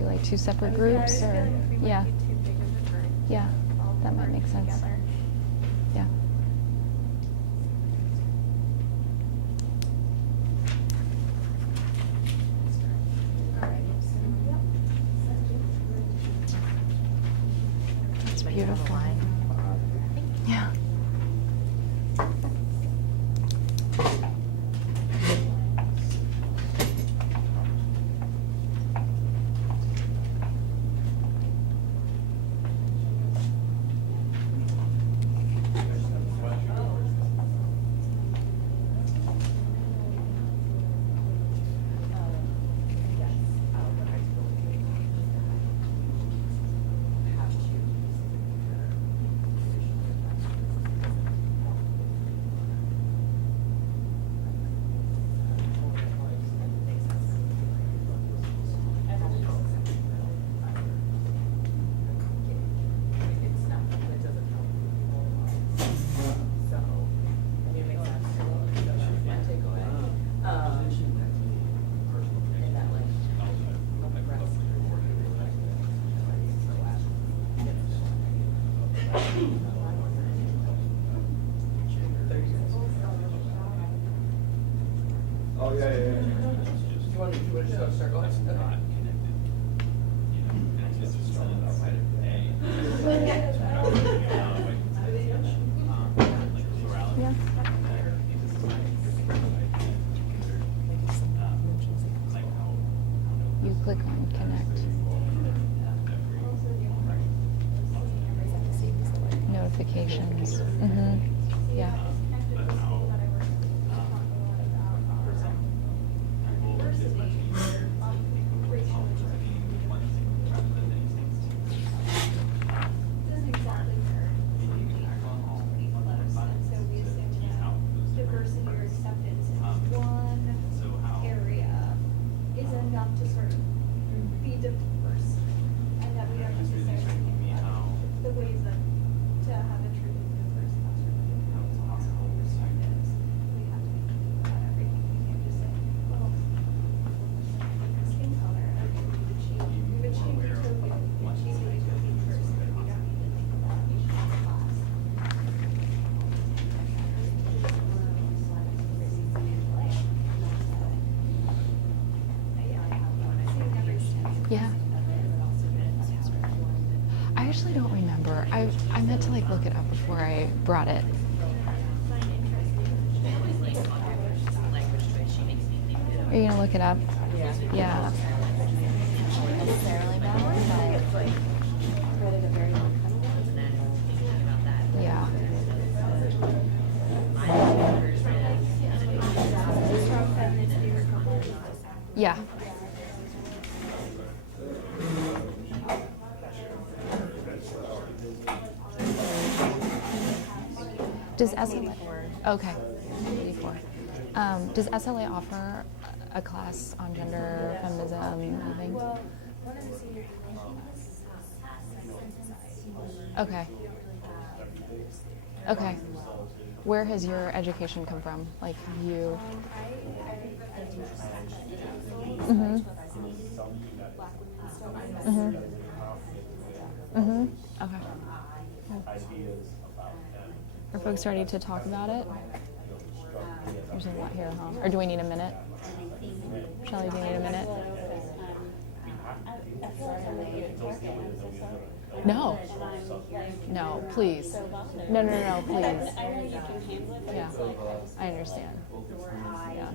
do like two separate groups, or yeah, yeah, that might make sense. Yeah. It's beautiful. Yeah. Oh, yeah. You want to just start going? Yeah. You click on connect. Notifications. Mm-hmm. Yeah. Diversity or acceptance in one area is enough to sort of be diverse, and that we don't necessarily think about the ways that to have a truly diverse classroom with multiple perspectives. We have to be thinking about everything. We can't just say, well, skin color, and we've achieved utopia, we've achieved utopia first, but we don't need to think about each class. Yeah. I actually don't remember. I meant to like look it up before I brought it. Are you gonna look it up? Yeah. Yeah. Yeah. Does SLA? Okay. 84. Does SLA offer a class on gender, feminism, anything? Well, one of the senior English classes. Okay. Okay. Where has your education come from? Like, have you? Mm-hmm. Mm-hmm. Mm-hmm. Okay. Are folks ready to talk about it? There's a lot here, huh? Or do we need a minute? Shelley, do you need a minute? No. No, please. No, please. Yeah, I understand. Yeah.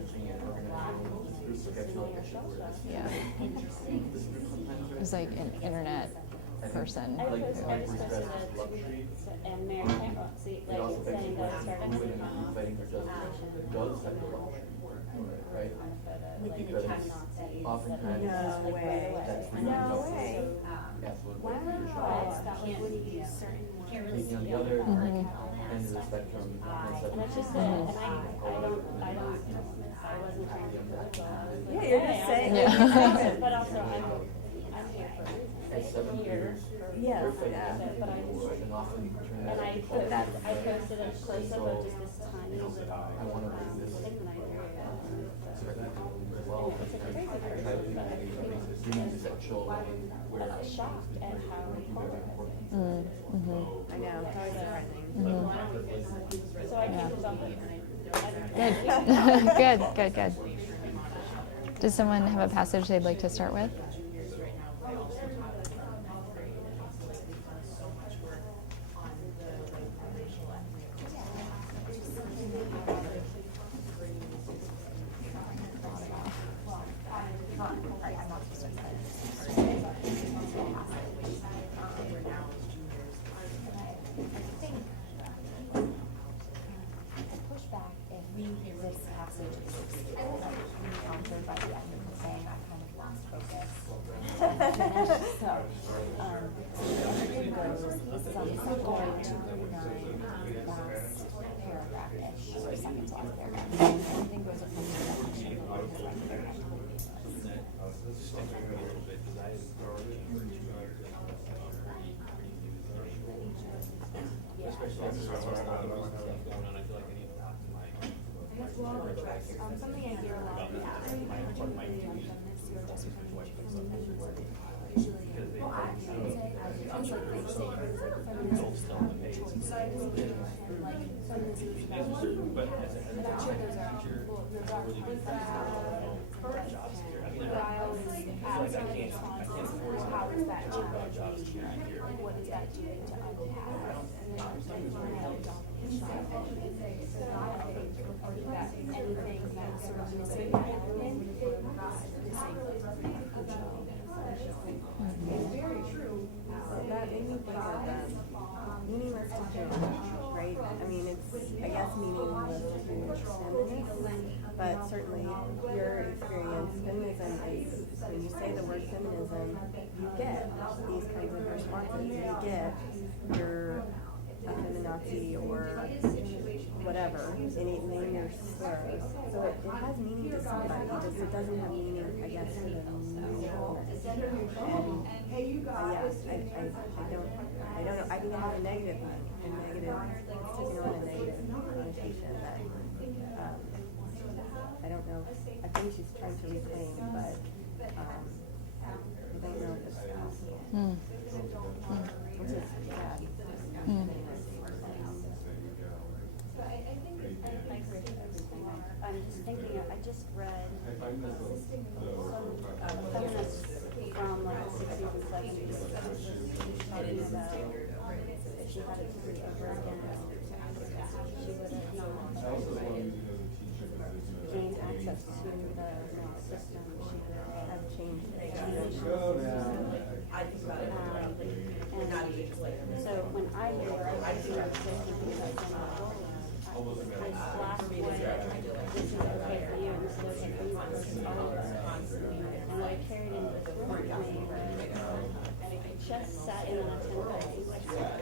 Yeah. It's like an internet person. And Mary can't see, like, saying that it started right? Because oftentimes No way. that's the No way. Wow. Taking on the other end of the spectrum, And it's just that, and I wasn't trying to put Yeah, you're just saying. Yeah. But also, I'm here for a reason. I'm here for Yes, for yeah. reason, but I just, and I posted a close-up of just this tiny I want to bring this thing that I certain as well. oftentimes try to use sexual where I'm shocked at how I know, it's always surprising. So I came to Bumpy Good. Good. Does someone have a passage they'd like to start with? This passage is encountered by the end of the saying I kind of lost focus. So, here goes. This is on second 239, last paragraph-ish, or second to last paragraph. Anything goes up from the action of his record. Something I hear a lot of how is that challenging? What is that doing to unpack? That anything that's sort of missing that element It's very true. That made me think of meaningless to whom, right? I mean, it's, I guess, meaningless to feminists, but certainly your experience, feminism is, when you say the word feminism, you get these kinds of responses. You get your a feminazi or whatever, any name your slur. So it has meaning to somebody, just it doesn't have meaning, I guess, to the new woman. And I don't know. I think it has a negative meaning, it's taken on a negative connotation that I don't know. I think she's trying to reclaim, but I don't know if it's possible. Which is sad. I'm just thinking, I just read some feminists from like the 60s and 70s talking about if she had it to do over again, she would have gained access to the system. She would have changed the and so when I hear it, I hear it thinking about this last one, this is okay for you, and this is okay for you versus all of us. And what I carried into the work with me was I just sat in on a 10-minute English class.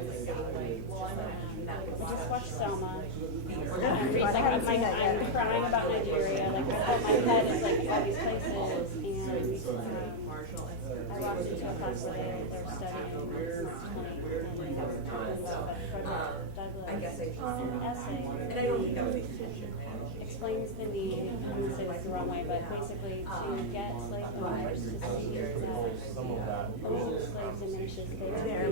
I just watched Selma. I'm crying about Nigeria. Like my head is like all these places, and I walked into a class where they're studying and they were talking about Douglas essay. And I don't think that was the intention. Explains the need, I'm going to say this the wrong way, but basically to get slave owners to see that slave diminishes their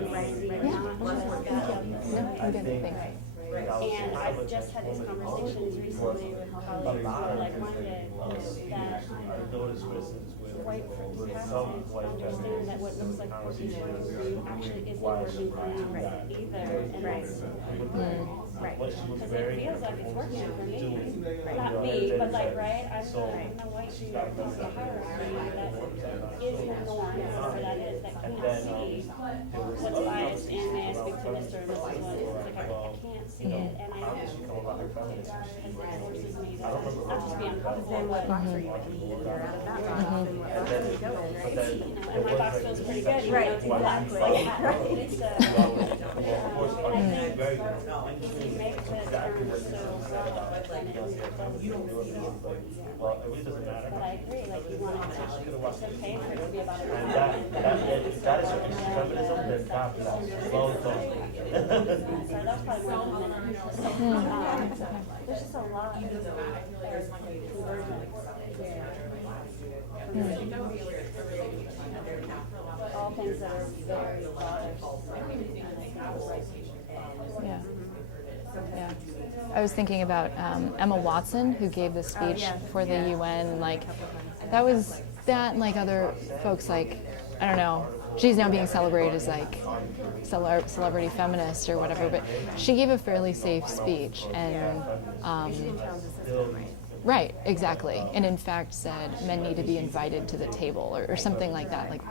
and I've just had these conversations recently with colleagues who are like-minded that white passage understand that what looks like working for you actually isn't working for you either, and because it feels like it's working for me, not me, but like I'm the white dude of the hierarchy that is the norm, whatever that is, that can't see what's biased, and may I speak to Mr. and Mrs. Wood, I can't see it, and I don't because it forces me to not just be uncomfortable, but and my box feels pretty good, even though it's exactly you make the term so broad, and it but I agree, like you want it to, it's okay for it to be about a so that's probably more than a minute. There's just a lot of convergence where All things that are very Yeah. Yeah. I was thinking about Emma Watson, who gave the speech for the UN. Like, that was that, and like other folks, like, I don't know, she's now being celebrated as like celebrity feminist or whatever, but she gave a fairly safe speech, and right, exactly, and in fact said men need to be invited to the table, or something like that. Like,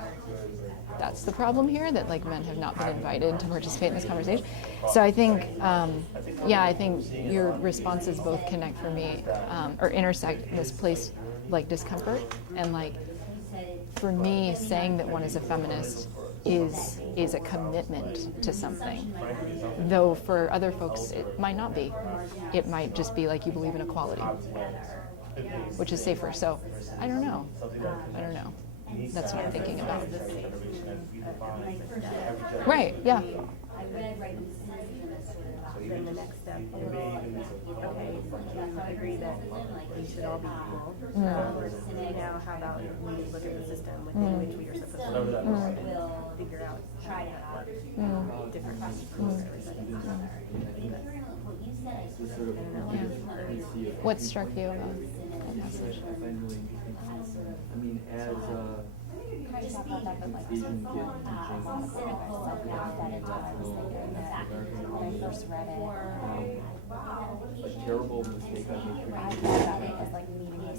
that's the problem here, that like men have not been invited to participate in this conversation. So I think, I think your responses both connect for me, or intersect this place like discomfort, and like for me, saying that one is a feminist is a commitment to something. Though for other folks it might not be. It might just be like you believe in equality, which is safer. So I don't know. That's what I'm thinking about. Right, yeah. Then the next step, okay, you agree that we should all be equal. Now how about we look at the system within which we are supposed to figure out how to have different for everybody. What struck you about that message? I find really interesting. I mean, as Asian kid teaching when I first read it, a terrible mistake I made. I thought about it as like meeting this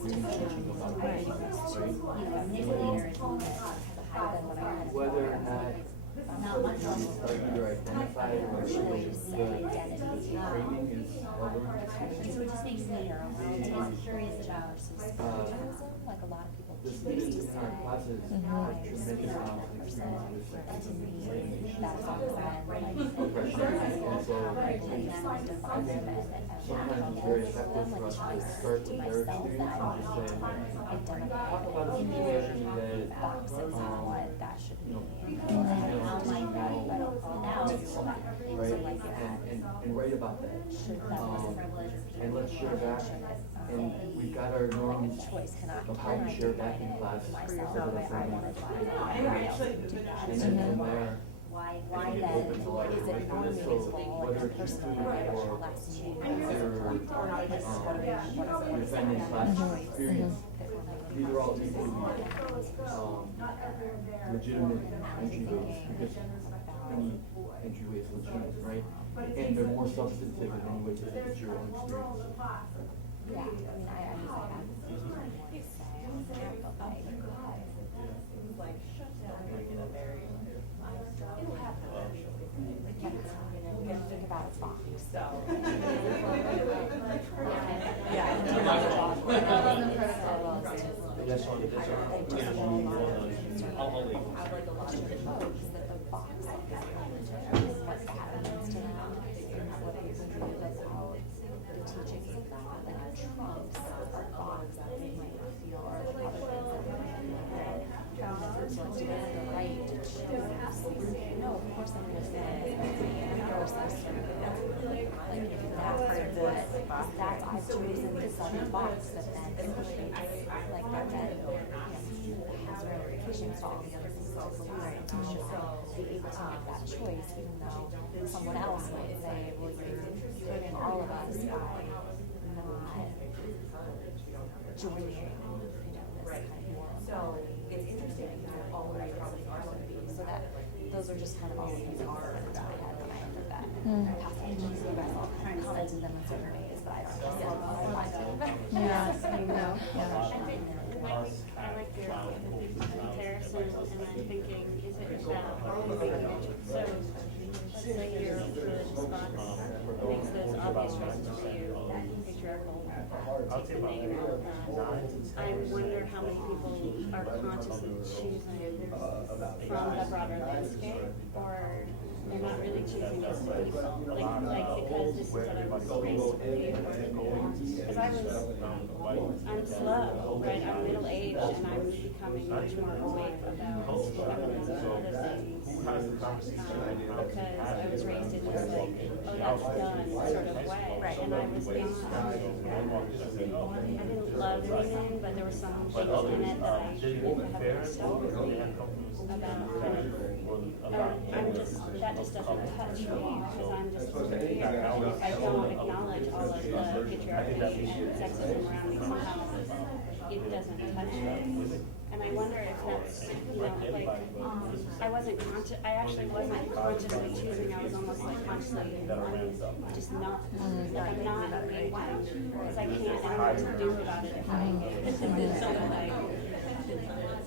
whether or not you identify or the framing is it just makes me curious about like a lot of people the students in our classes have tremendous amounts of experience with oppression, and so sometimes it's very effective for us to start with their experience and just say, talk about a situation that, and write about that. And let's share back. And we've got our norms of how we share back in class. And then from there, why then is it more meaningful whether it's student or your defending classroom experience, these are all equally legitimate entryways, because any entryway is legitimate, right? And they're more substantive in many ways than it's your own experience. Yeah, I mean, I had to say, like, shut down, like, in a very, it'll happen eventually. We can think about it fine, so. That's I've chosen this other box that then implicates like that has ramifications for all the other things that we should be able to make that choice, even though someone else might say, well, you're hurting all of us by not joining, this kind of moral. So it's interesting that all of these probably are going to be, so that those are just kind of all of these are that I had when I entered that passage. So you guys all kind of commented them in certain ways, but I don't know what I wanted. Yeah, I know. I like your comparison, and I'm thinking, is it about, so let's say your religious box makes those obvious reasons to you, patriarchal, takes the negative out. I wonder how many people are consciously choosing from the broader landscape, or they're not really choosing as the default, like because this is what I was raised to be. Because I'm slow, right? I'm middle aged, and I'm becoming much more awake about feminism and other things. Because I was raised in this like, oh, that's done sort of way. Right. And I was not, I didn't love anything, but there were some things in it that I have stuck with me about I'm just, that just doesn't touch me because I'm just, I don't acknowledge all of the patriarchy and sexism around me somehow. It doesn't touch me. And I wonder if that's, you know, like, I wasn't conscious, I actually wasn't consciously choosing, I was almost like consciously, I'm just not, like I'm not because I can't, I don't know what to do about it if I so like,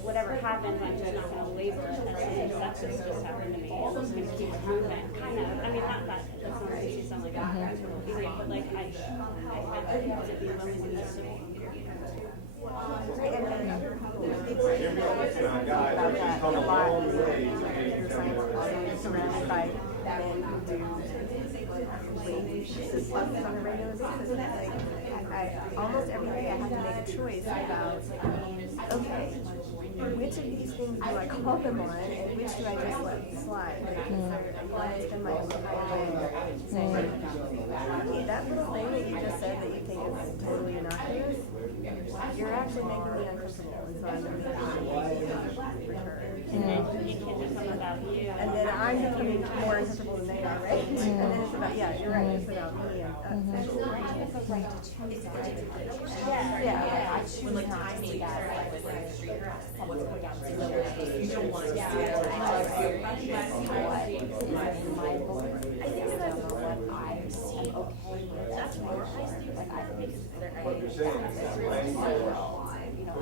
whatever happens, I'm just not going to label it as something sexist just happened to me. I'm just going to keep moving, kind of. I mean, not that, that's not makes you sound like a period, but like, I have to be willing to listen. Surrounded by men who do rape on a regular basis. Almost every day I have to make a choice about, okay, which of these things do I call them on and which do I just let slide? Do I spend my time saying, hey, that little thing that you just said that you think is totally innocuous, you're actually making me uncomfortable, and so I'm going to return. And then you can't just talk about you. And then I'm becoming more uncomfortable than they are, right? And then it's about, yeah, you're right, it's about me and us. It's a right to choose. Yeah. I choose like not to see that like with like street what's going on in the way. You don't want to see it. I think that's what I see. Okay, that's more high students. Like I think What you're saying is you know, I don't know.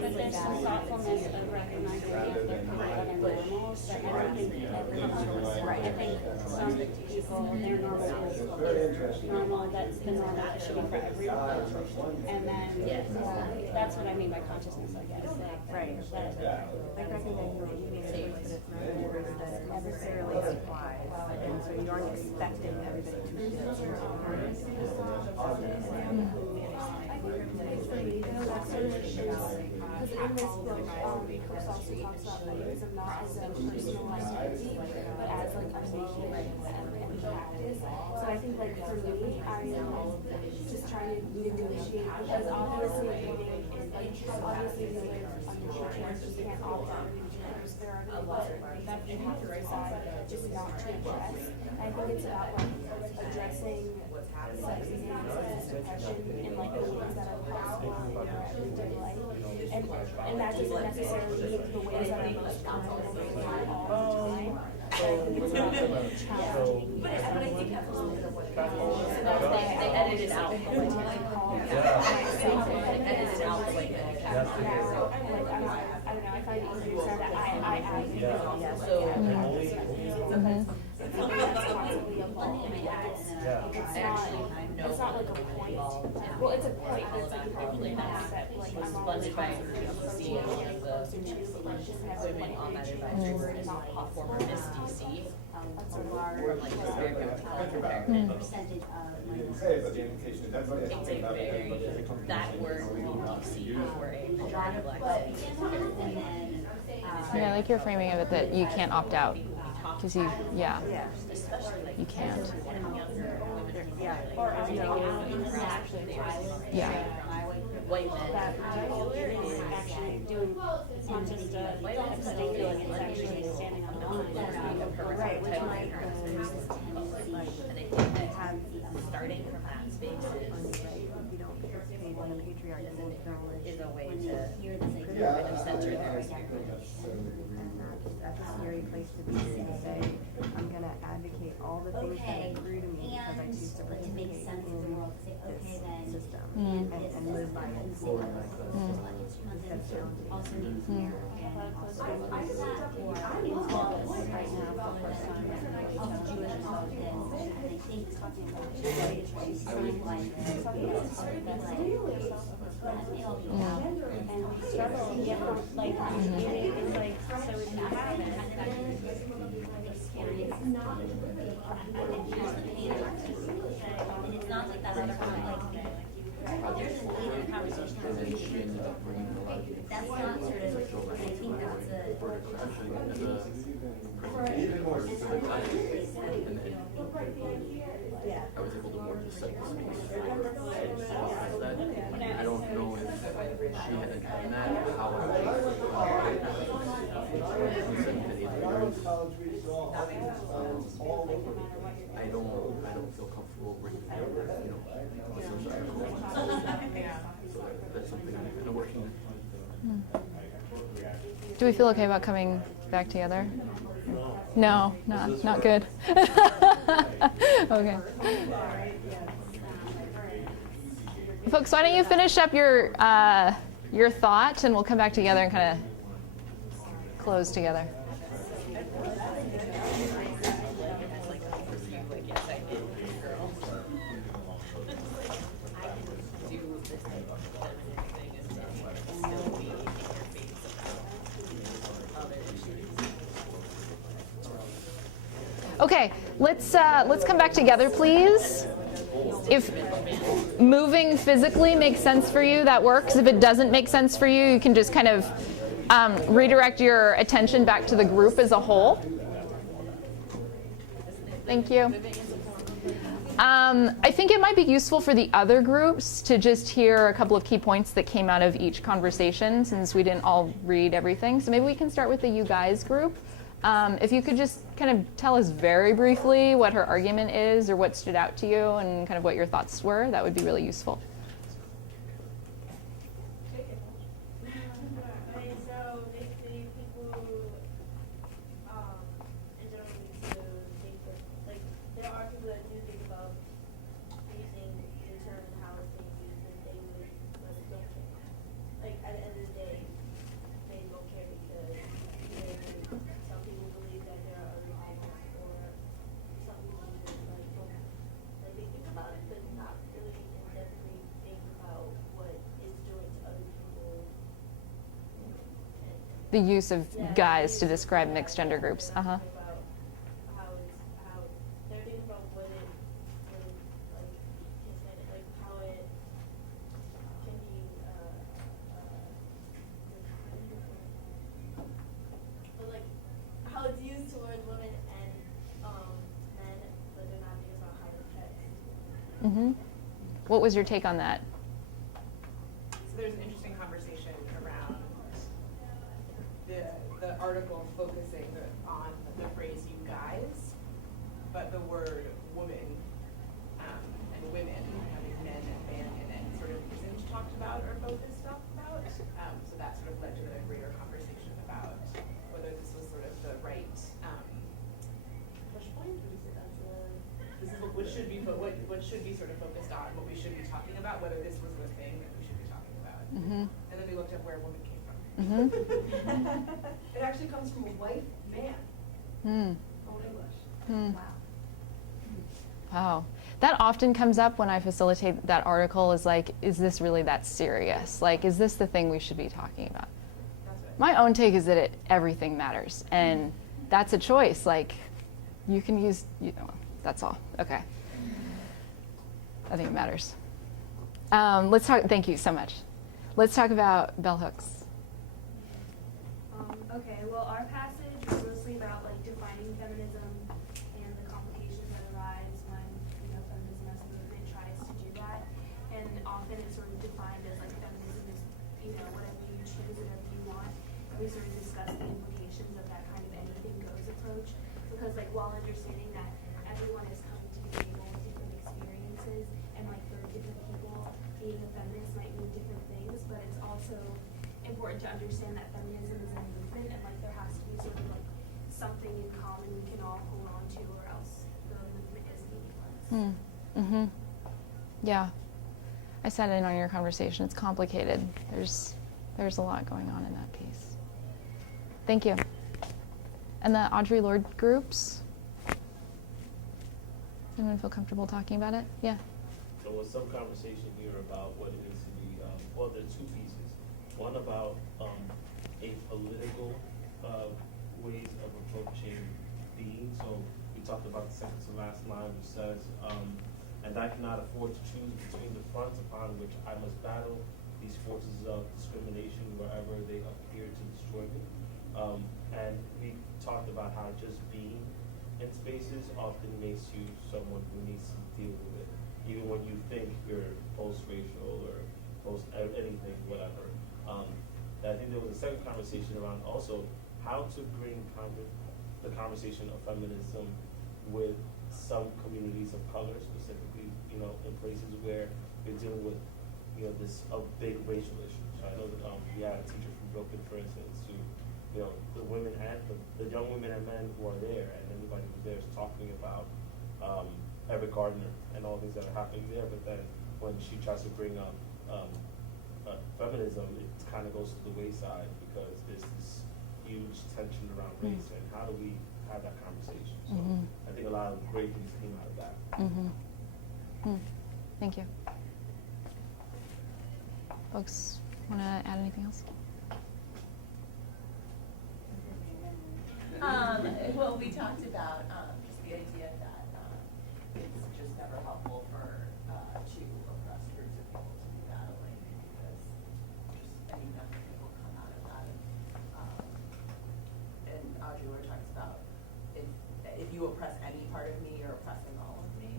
But there's some thoughtfulness of recognizing if there could be other normals that I don't think right. I think some people, their normal is normal, that's the normal that should be for everyone. And then that's what I mean by consciousness, I guess. Like, right. Like recognizing that you need a choice that it's not a word that necessarily applies. And so you aren't expecting everybody to do this. For me, though, that's sort of because in this book, Chris also talks about feminism not as a personal identity, but as like a movement and practice. So I think like for me, I am just trying to negotiate because obviously the way you live under patriarchy, you can't opt out of patriarchy. There are people that you have to decide just not to address. I think it's about like addressing sexism and sexist oppression in like the ways that are possible in your everyday life. And that doesn't necessarily mean the ways that are most comfortable for you all the time. But I think it's about like challenging. But I think that's a little bit of what they edited out the like myself they edited out like I don't know, I find it easier to say that I so it's something that's constantly evolving. It's not like a point. Well, it's a point that's like probably not set. Like I'm always constantly approaching it closer to, but like just never women on that advisory board is not former Miss DC. That's a large From like percentage of Say, but the implication is that's what it's a very that word DC for a majority black Yeah, I like your framing of it that you can't opt out. Because you, especially like you can't. Or actually white men that particular is actually doing, it's not just abstaining, it's actually standing on the line. Right, which might and I think that starting from that space you don't participate in the patriarchy is a way to kind of center their experience. That's a scary place to be, to say, I'm going to advocate all the things that accrue to me because I choose to participate in this system and live by it. That's challenging. Right now, focused on Jewish politics, and I think talking about and struggle, like, it's like, so if you have it's not like that other one, like project forward, and then she ended up bringing a lot of the That's not sort of, I think that's a. for the question and the presentation for the class. And then I was able to more just set the space for that. I don't know if she hadn't done that, how I would I don't feel comfortable with, with those articles. So that's something I'm kind of working on. Do we feel okay about coming back together? No, not good. Okay. Folks, why don't you finish up your thought, and we'll come back together and kind of close together. Okay, let's come back together, please. If moving physically makes sense for you, that works. If it doesn't make sense for you, you can just kind of redirect your attention back to the group as a whole. Thank you. I think it might be useful for the other groups to just hear a couple of key points that came out of each conversation, since we didn't all read everything. So maybe we can start with the you guys group. If you could just kind of tell us very briefly what her argument is, or what stood out to you, and kind of what your thoughts were, that would be really useful. Okay, so basically people in general need to think that, like, there are people that do think about using the term and how it's being used, and they would don't care. Like, at the end of the day, they don't care because some people believe that there are other people, or some people just don't, they think about it, but not really in-depthly think about what it's doing to other people. The use of guys to describe mixed gender groups. Uh-huh. How they're thinking about what it really, like how it can be but like how it's used towards women and men, but they're not thinking about how it affects. Mm-hmm. What was your take on that? So there's an interesting conversation around the article focusing on the phrase "you guys," but the word "woman" and "women," having men and man in it, sort of isn't talked about or focused about. So that sort of led to a greater conversation about whether this was sort of the right push point. Would you say that's this is what should be what should be sort of focused on, what we should be talking about, whether this was the thing that we should be talking about. Mm-hmm. And then we looked at where woman came from. Mm-hmm. It actually comes from a white man. Old English. Mm. Wow. Wow. That often comes up when I facilitate that article, is like, is this really that serious? Like, is this the thing we should be talking about? My own take is that everything matters, and that's a choice. Like, you can use, that's all. Okay. I think it matters. Let's talk, thank you so much. Let's talk about bell hooks. Okay, well, our passage was mostly about like defining feminism and the complications that arise when feminism as a movement tries to do that, and often it's sort of defined as like feminism is whatever you choose, whatever you want. And we sort of discussed the implications of that kind of anything goes approach, because like while understanding that everyone is coming to the table with different experiences, and like for different people being a feminist might mean different things, but it's also important to understand that feminism is a movement, and like there has to be sort of like something in common we can all hold on to, or else the movement is meaningless. Mm-hmm. Yeah. I sat in on your conversation. It's complicated. There's a lot going on in that piece. Thank you. And the Audre Lorde groups? Anyone feel comfortable talking about it? Yeah. There was some conversation here about what it needs to be, well, there are two pieces. One about apolitical ways of approaching being. So we talked about the second to last line, which says and I cannot afford to choose between the fronts upon which I must battle these forces of discrimination wherever they appear to destroy me. And we talked about how just being in spaces often makes you someone who needs to deal with it, even when you think you're post-racial or anything, whatever. And I think there was a second conversation around also how to bring the conversation of feminism with some communities of color, specifically, in places where you're dealing with, this big racial issue. So I know that we had a teacher from Brooklyn, for instance, who, the women and the young women and men who are there, and anybody who's there is talking about Eric Gardner and all things that are happening there. But then when she tries to bring up feminism, it kind of goes to the wayside because there's this huge tension around race, and how do we have that conversation? So I think a lot of great things came out of that. Thank you. Folks, want to add anything else? Well, we talked about just the idea that it's just never helpful for two oppressed groups of people to be battling, because just any number of people come out of that. And Audrey Lorde talks about if you oppress any part of me, you're oppressing all of me.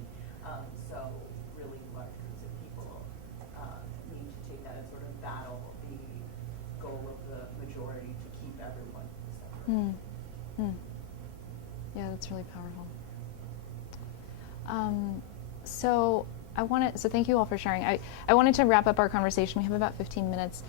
So really large groups of people need to take that and sort of battle the goal of the majority to keep everyone separate. Yeah, that's really powerful. So thank you all for sharing. I wanted to wrap up our conversation. We have about 15 minutes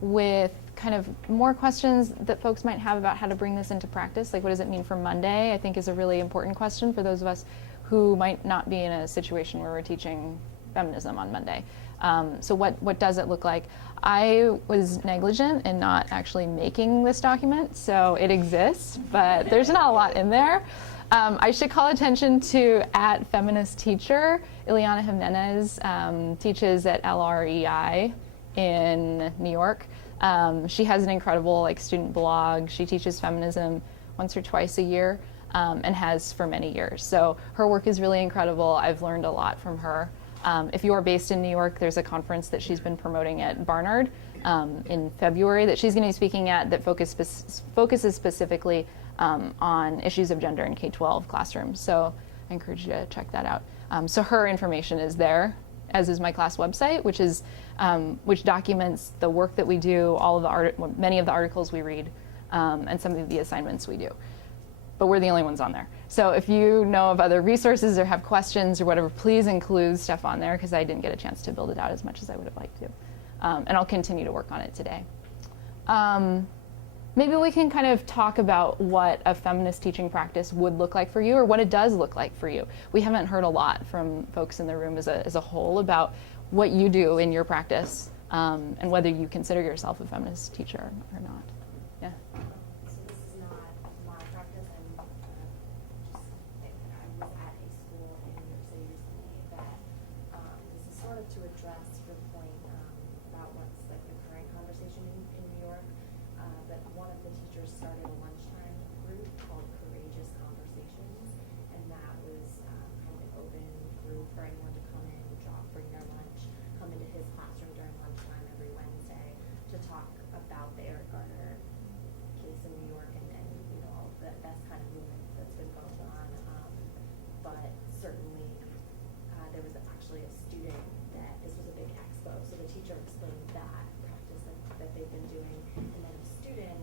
with kind of more questions that folks might have about how to bring this into practice. Like, what does it mean for Monday? I think is a really important question for those of us who might not be in a situation where we're teaching feminism on Monday. So what does it look like? I was negligent in not actually making this document, so it exists, but there's not a lot in there. I should call attention to @feministteacher. Ileana Jimenez teaches at LREI in New York. She has an incredible student blog. She teaches feminism once or twice a year and has for many years. So her work is really incredible. I've learned a lot from her. If you are based in New York, there's a conference that she's been promoting at Barnard in February that she's going to be speaking at that focuses specifically on issues of gender in K-12 classrooms. So I encourage you to check that out. So her information is there, as is my class website, which documents the work that we do, all of many of the articles we read, and some of the assignments we do. But we're the only ones on there. So if you know of other resources or have questions or whatever, please include stuff on there, because I didn't get a chance to build it out as much as I would have liked to. And I'll continue to work on it today. Maybe we can kind of talk about what a feminist teaching practice would look like for you, or what it does look like for you. We haven't heard a lot from folks in the room as a whole about what you do in your practice, and whether you consider yourself a feminist teacher or not. Yeah. So this is not my practice. I was at a school in New York City recently that this is sort of to address your point about what's the current conversation in New York. But one of the teachers started a lunchtime group called Courageous Conversations, and that was kind of an open group for anyone to come in, bring their lunch, come into his classroom during lunchtime every Wednesday to talk about the Eric Garner case in New York and all of that kind of movement that's been going on. But certainly there was actually a student that this was a big expo, so the teacher explained that practice that they've been doing, and then a student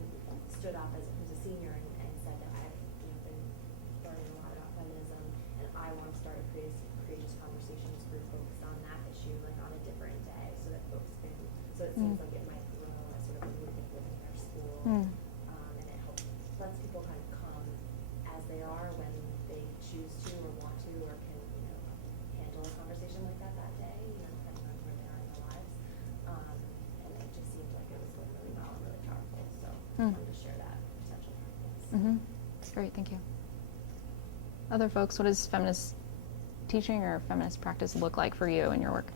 stood up who's a senior and said that I've been learning a lot about feminism, and I want to start a courageous conversations group focused on that issue, on a different day, so that folks can. So it seems like it might grow as sort of a movement within their school, and it lets people kind of come as they are when they choose to or want to or can handle a conversation like that day, depending on where they are in their lives. And it just seemed like it was going really well and really powerful. So I wanted to share that potential practice. Great, thank you. Other folks, what does feminist teaching or feminist practice look like for you in your work?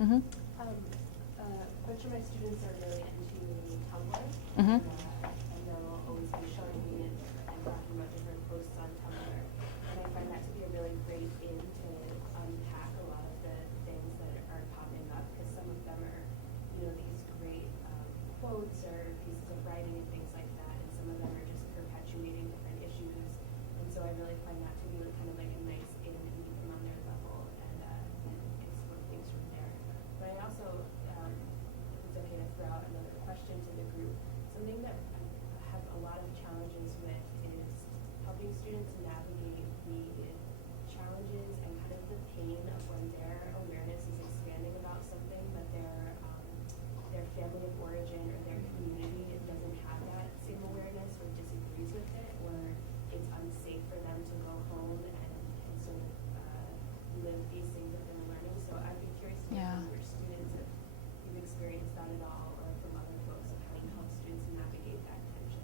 A bunch of my students are really into Tumblr, Mm-hmm. and they'll always be showing me and talking about different posts on Tumblr. And I I find that to be a really great in to unpack a lot of the things that are popping up, because some of them are, these great quotes or pieces of writing and things like that, and some of them are just perpetuating different issues. And so I really find that to be kind of like a nice in and meet them on their level and explore things from there. But I also, if it's okay to throw out another question to the group, something that I have a lot of challenges with is helping students navigate the challenges and kind of the pain of when their awareness is expanding about something, but their family of origin or their community doesn't have that same awareness or disagrees with it, or it's unsafe for them to go home and sort of live these things that they're learning. So I'd be curious to hear from your students if you've experienced that at all, or from other folks of how to help students navigate that tension.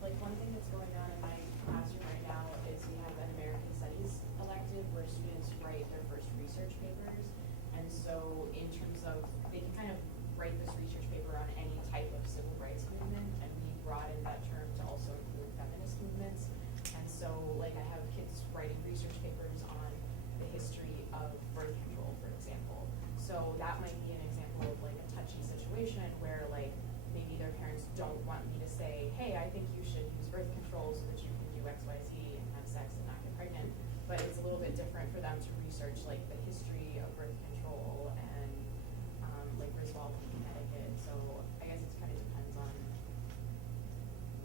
Like one thing that's going on in my classroom right now is we have an American Studies elective where students write their first research papers. And so in terms of, they can kind of write this research paper on any type of civil rights movement, and we broadened that term to also include feminist movements. And so like I have kids writing research papers on the history of birth control, for example. So that might be an example of like a touchy situation where like maybe their parents don't want me to say, hey, I think you should use birth control so that you can do X, Y, Z and have sex and not get pregnant. But it's a little bit different for them to research like the history of birth control and like Griswold and Connecticut. So I guess it kind of depends on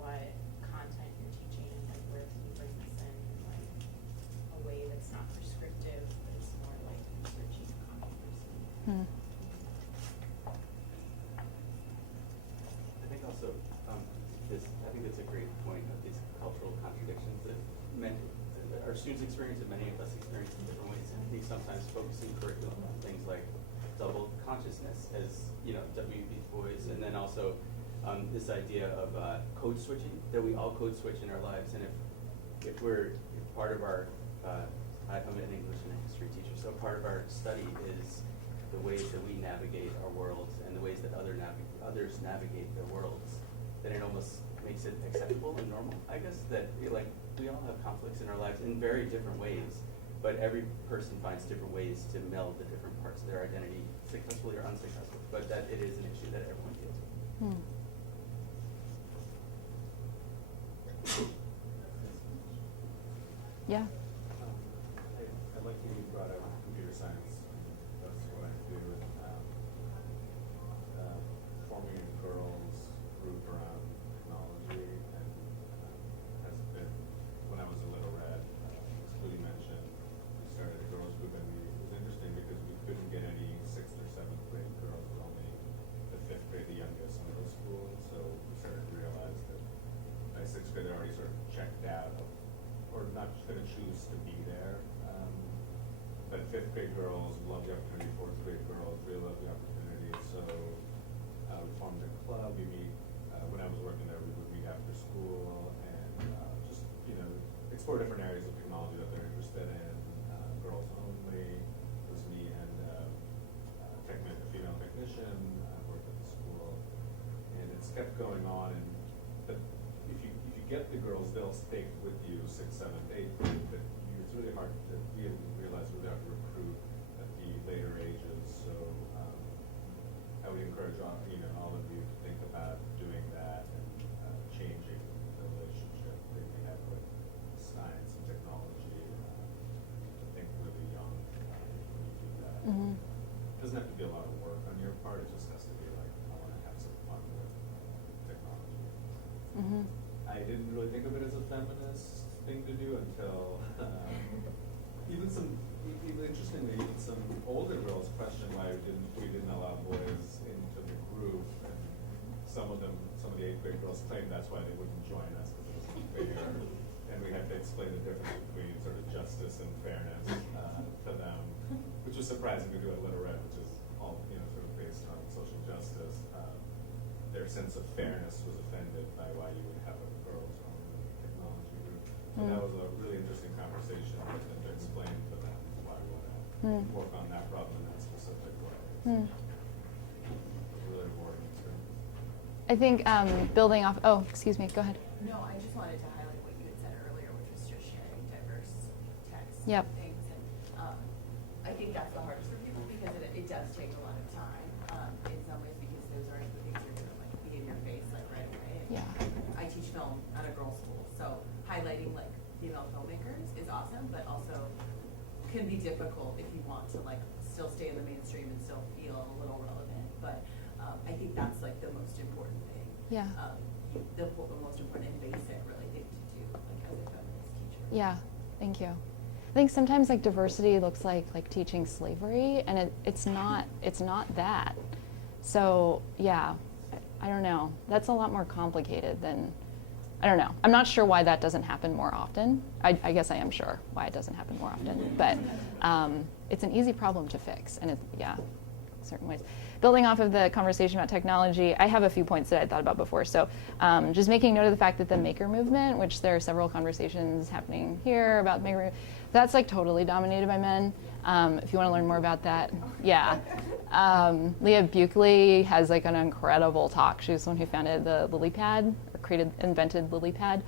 what content you're teaching and where can you bring this in like a way that's not prescriptive, but it's more like researching controversy. I think also, I think that's a great point of these cultural contradictions that our students experience and many of us experience in different ways. And I think sometimes focusing curriculum on things like double consciousness, as W.B. Du Bois, and then also this idea of code switching, that we all code switch in our lives. And if part of our, I'm an English and a history teacher, so part of our study is the ways that we navigate our worlds and the ways that others navigate their worlds, then it almost makes it acceptable and normal, I guess, that we all have conflicts in our lives in very different ways, but every person finds different ways to meld the different parts of their identity, successfully or unsuccessfully, but that it is an issue that everyone deals with. Yeah. I like that you brought up computer science. That's what I do. Forming a girls group around technology, and has been, when I was a Little Red, as Cody mentioned, we started a girls group, and it was interesting because we couldn't get any 6th or 7th grade girls, but only the 5th grade, the youngest, in middle school. And so we started to realize that by 6th grade, they're already sort of checked out of, or not going to choose to be there. But 5th grade girls love the opportunity, 4th grade girls really love the opportunity. So we formed a club. We meet, when I was working there, we would meet after school and just, explore different areas of technology that they're interested in. Girls only was me and a female technician worked at the school. And it's kept going on. But if you get the girls, they'll stay with you 6th, 7th, 8th grade, but it's really hard to realize we have to recruit at the later ages. So I would encourage all of you to think about doing that and changing the relationship that you have with science and technology. To think really young when you do that. It doesn't have to be a lot of work on your part. It just has to be like, I want to have some fun with technology. I didn't really think of it as a feminist thing to do until interestingly, even some older girls questioned why we didn't allow boys into the group. And some of the 8th grade girls claimed that's why they wouldn't join us, because it wasn't fair. And we had to explain the difference between sort of justice and fairness to them, which was surprising to do at Little Red, which is all sort of based on social justice. Their sense of fairness was offended by why you would have a girls-only technology group. So that was a really interesting conversation with them to explain to them why we want to work on that problem in that specific way. It was a really rewarding experience. I think building off, excuse me, go ahead. No, I just wanted to highlight Yep. things. And I think that's the hardest for people because it does take a lot of time in some ways because those aren't the things you're gonna like be in your face like right away. Yeah. I teach film at a girls' school, so highlighting like female filmmakers is awesome, but also can be difficult if you want to like still stay in the mainstream and still feel a little relevant. But I think that's like the most important thing. Yeah. The most important and basic really thing to do like as a feminist teacher. Yeah, thank you. I think sometimes like diversity looks like teaching slavery, and it's not that. So yeah, I don't know. That's a lot more complicated than, I don't know. I'm not sure why that doesn't happen more often. I guess I am sure why it doesn't happen more often, but it's an easy problem to fix, and certain ways. Building off of the conversation about technology, I have a few points that I thought about before. So just making note of the fact that the maker movement, which there are several conversations happening here about maker movement, that's like totally dominated by men. If you want to learn more about that, yeah. Leah Buckley has like an incredible talk. She was the one who founded the lily pad, or invented lily pad.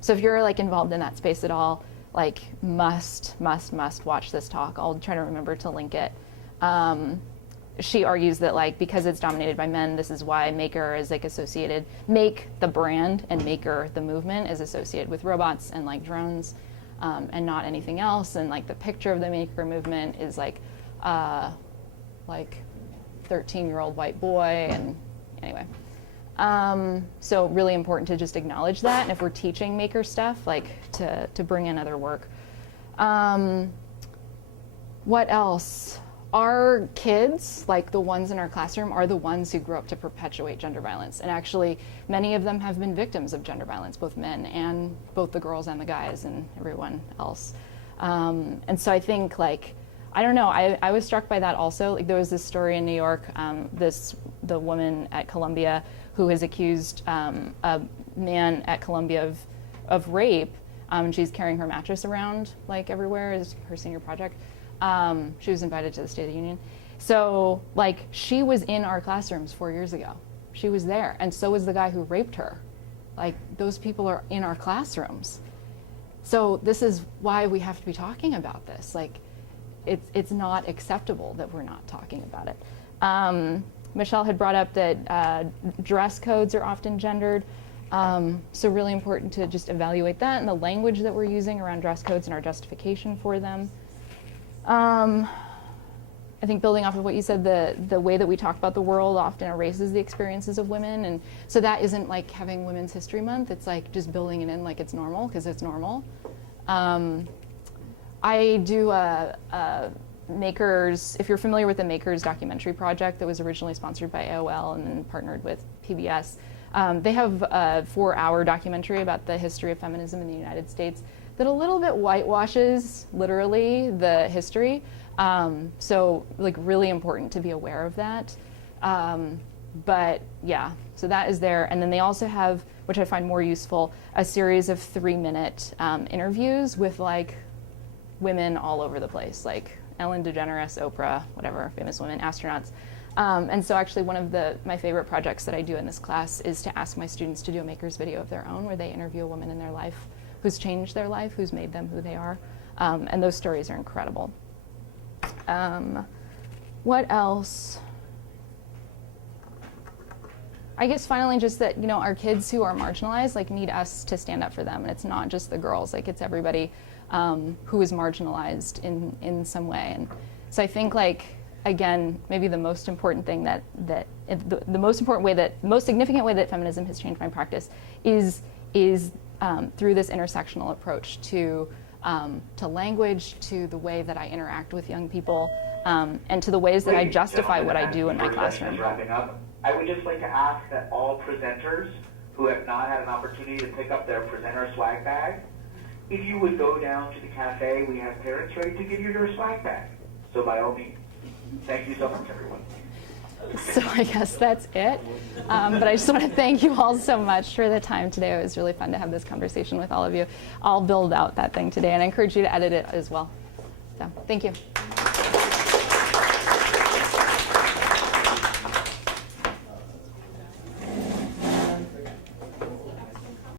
So if you're like involved in that space at all, like must watch this talk. I'll try to remember to link it. She argues that like because it's dominated by men, this is why maker is like associated, make the brand and maker the movement is associated with robots and like drones, and not anything else. And like the picture of the maker movement is like 13-year-old white boy, and anyway. So really important to just acknowledge that, and if we're teaching maker stuff, like to bring in other work. What else? Our kids, like the ones in our classroom, are the ones who grew up to perpetuate gender violence. And actually, many of them have been victims of gender violence, both men and both the girls and the guys and everyone else. And so I think, like, I don't know, I was struck by that also. Like, there was this story in New York, the woman at Columbia who has accused a man at Columbia of rape. She's carrying her mattress around, like, everywhere as her senior project. She was invited to the State of the Union. So, like, she was in our classrooms 4 years ago. She was there, and so was the guy who raped her. Like, those people are in our classrooms. So this is why we have to be talking about this. Like, it's not acceptable that we're not talking about it. Michelle had brought up that dress codes are often gendered. So really important to just evaluate that and the language that we're using around dress codes and our justification for them. I think building off of what you said, the way that we talk about the world often erases the experiences of women, and so that isn't like having Women's History Month. It's like just building it in like it's normal, because it's normal. I do a Makers, if you're familiar with the Makers documentary project that was originally sponsored by AOL and then partnered with PBS, they have a 4-hour documentary about the history of feminism in the United States that a little bit whitewashes, literally, the history. So, like, really important to be aware of that. But, yeah, so that is there. And then they also have, which I find more useful, a series of 3-minute interviews with, like, women all over the place, like Ellen DeGeneres, Oprah, whatever, famous women, astronauts. And so actually one of my favorite projects that I do in this class is to ask my students to do a maker's video of their own, where they interview a woman in their life who's changed their life, who's made them who they are. And those stories are incredible. What else? I guess finally just that, you know, our kids who are marginalized, like, need us to stand up for them. And it's not just the girls, like, it's everybody who is marginalized in some way. And so I think, like, again, maybe the most important thing the most significant way that feminism has changed my practice is through this intersectional approach to language, to the way that I interact with young people, and to the ways that I justify what I do in my classroom. Wrapping up, I would just like to ask that all presenters who have not had an opportunity to pick up their presenter swag bag, if you would go down to the cafe, we have parents ready to give you your swag bag. So by all means, thank you so much, everyone. So I guess that's it. But I just want to thank you all so much for the time today. It was really fun to have this conversation with all of you. I'll build out that thing today, and I encourage you to edit it as well. So thank you.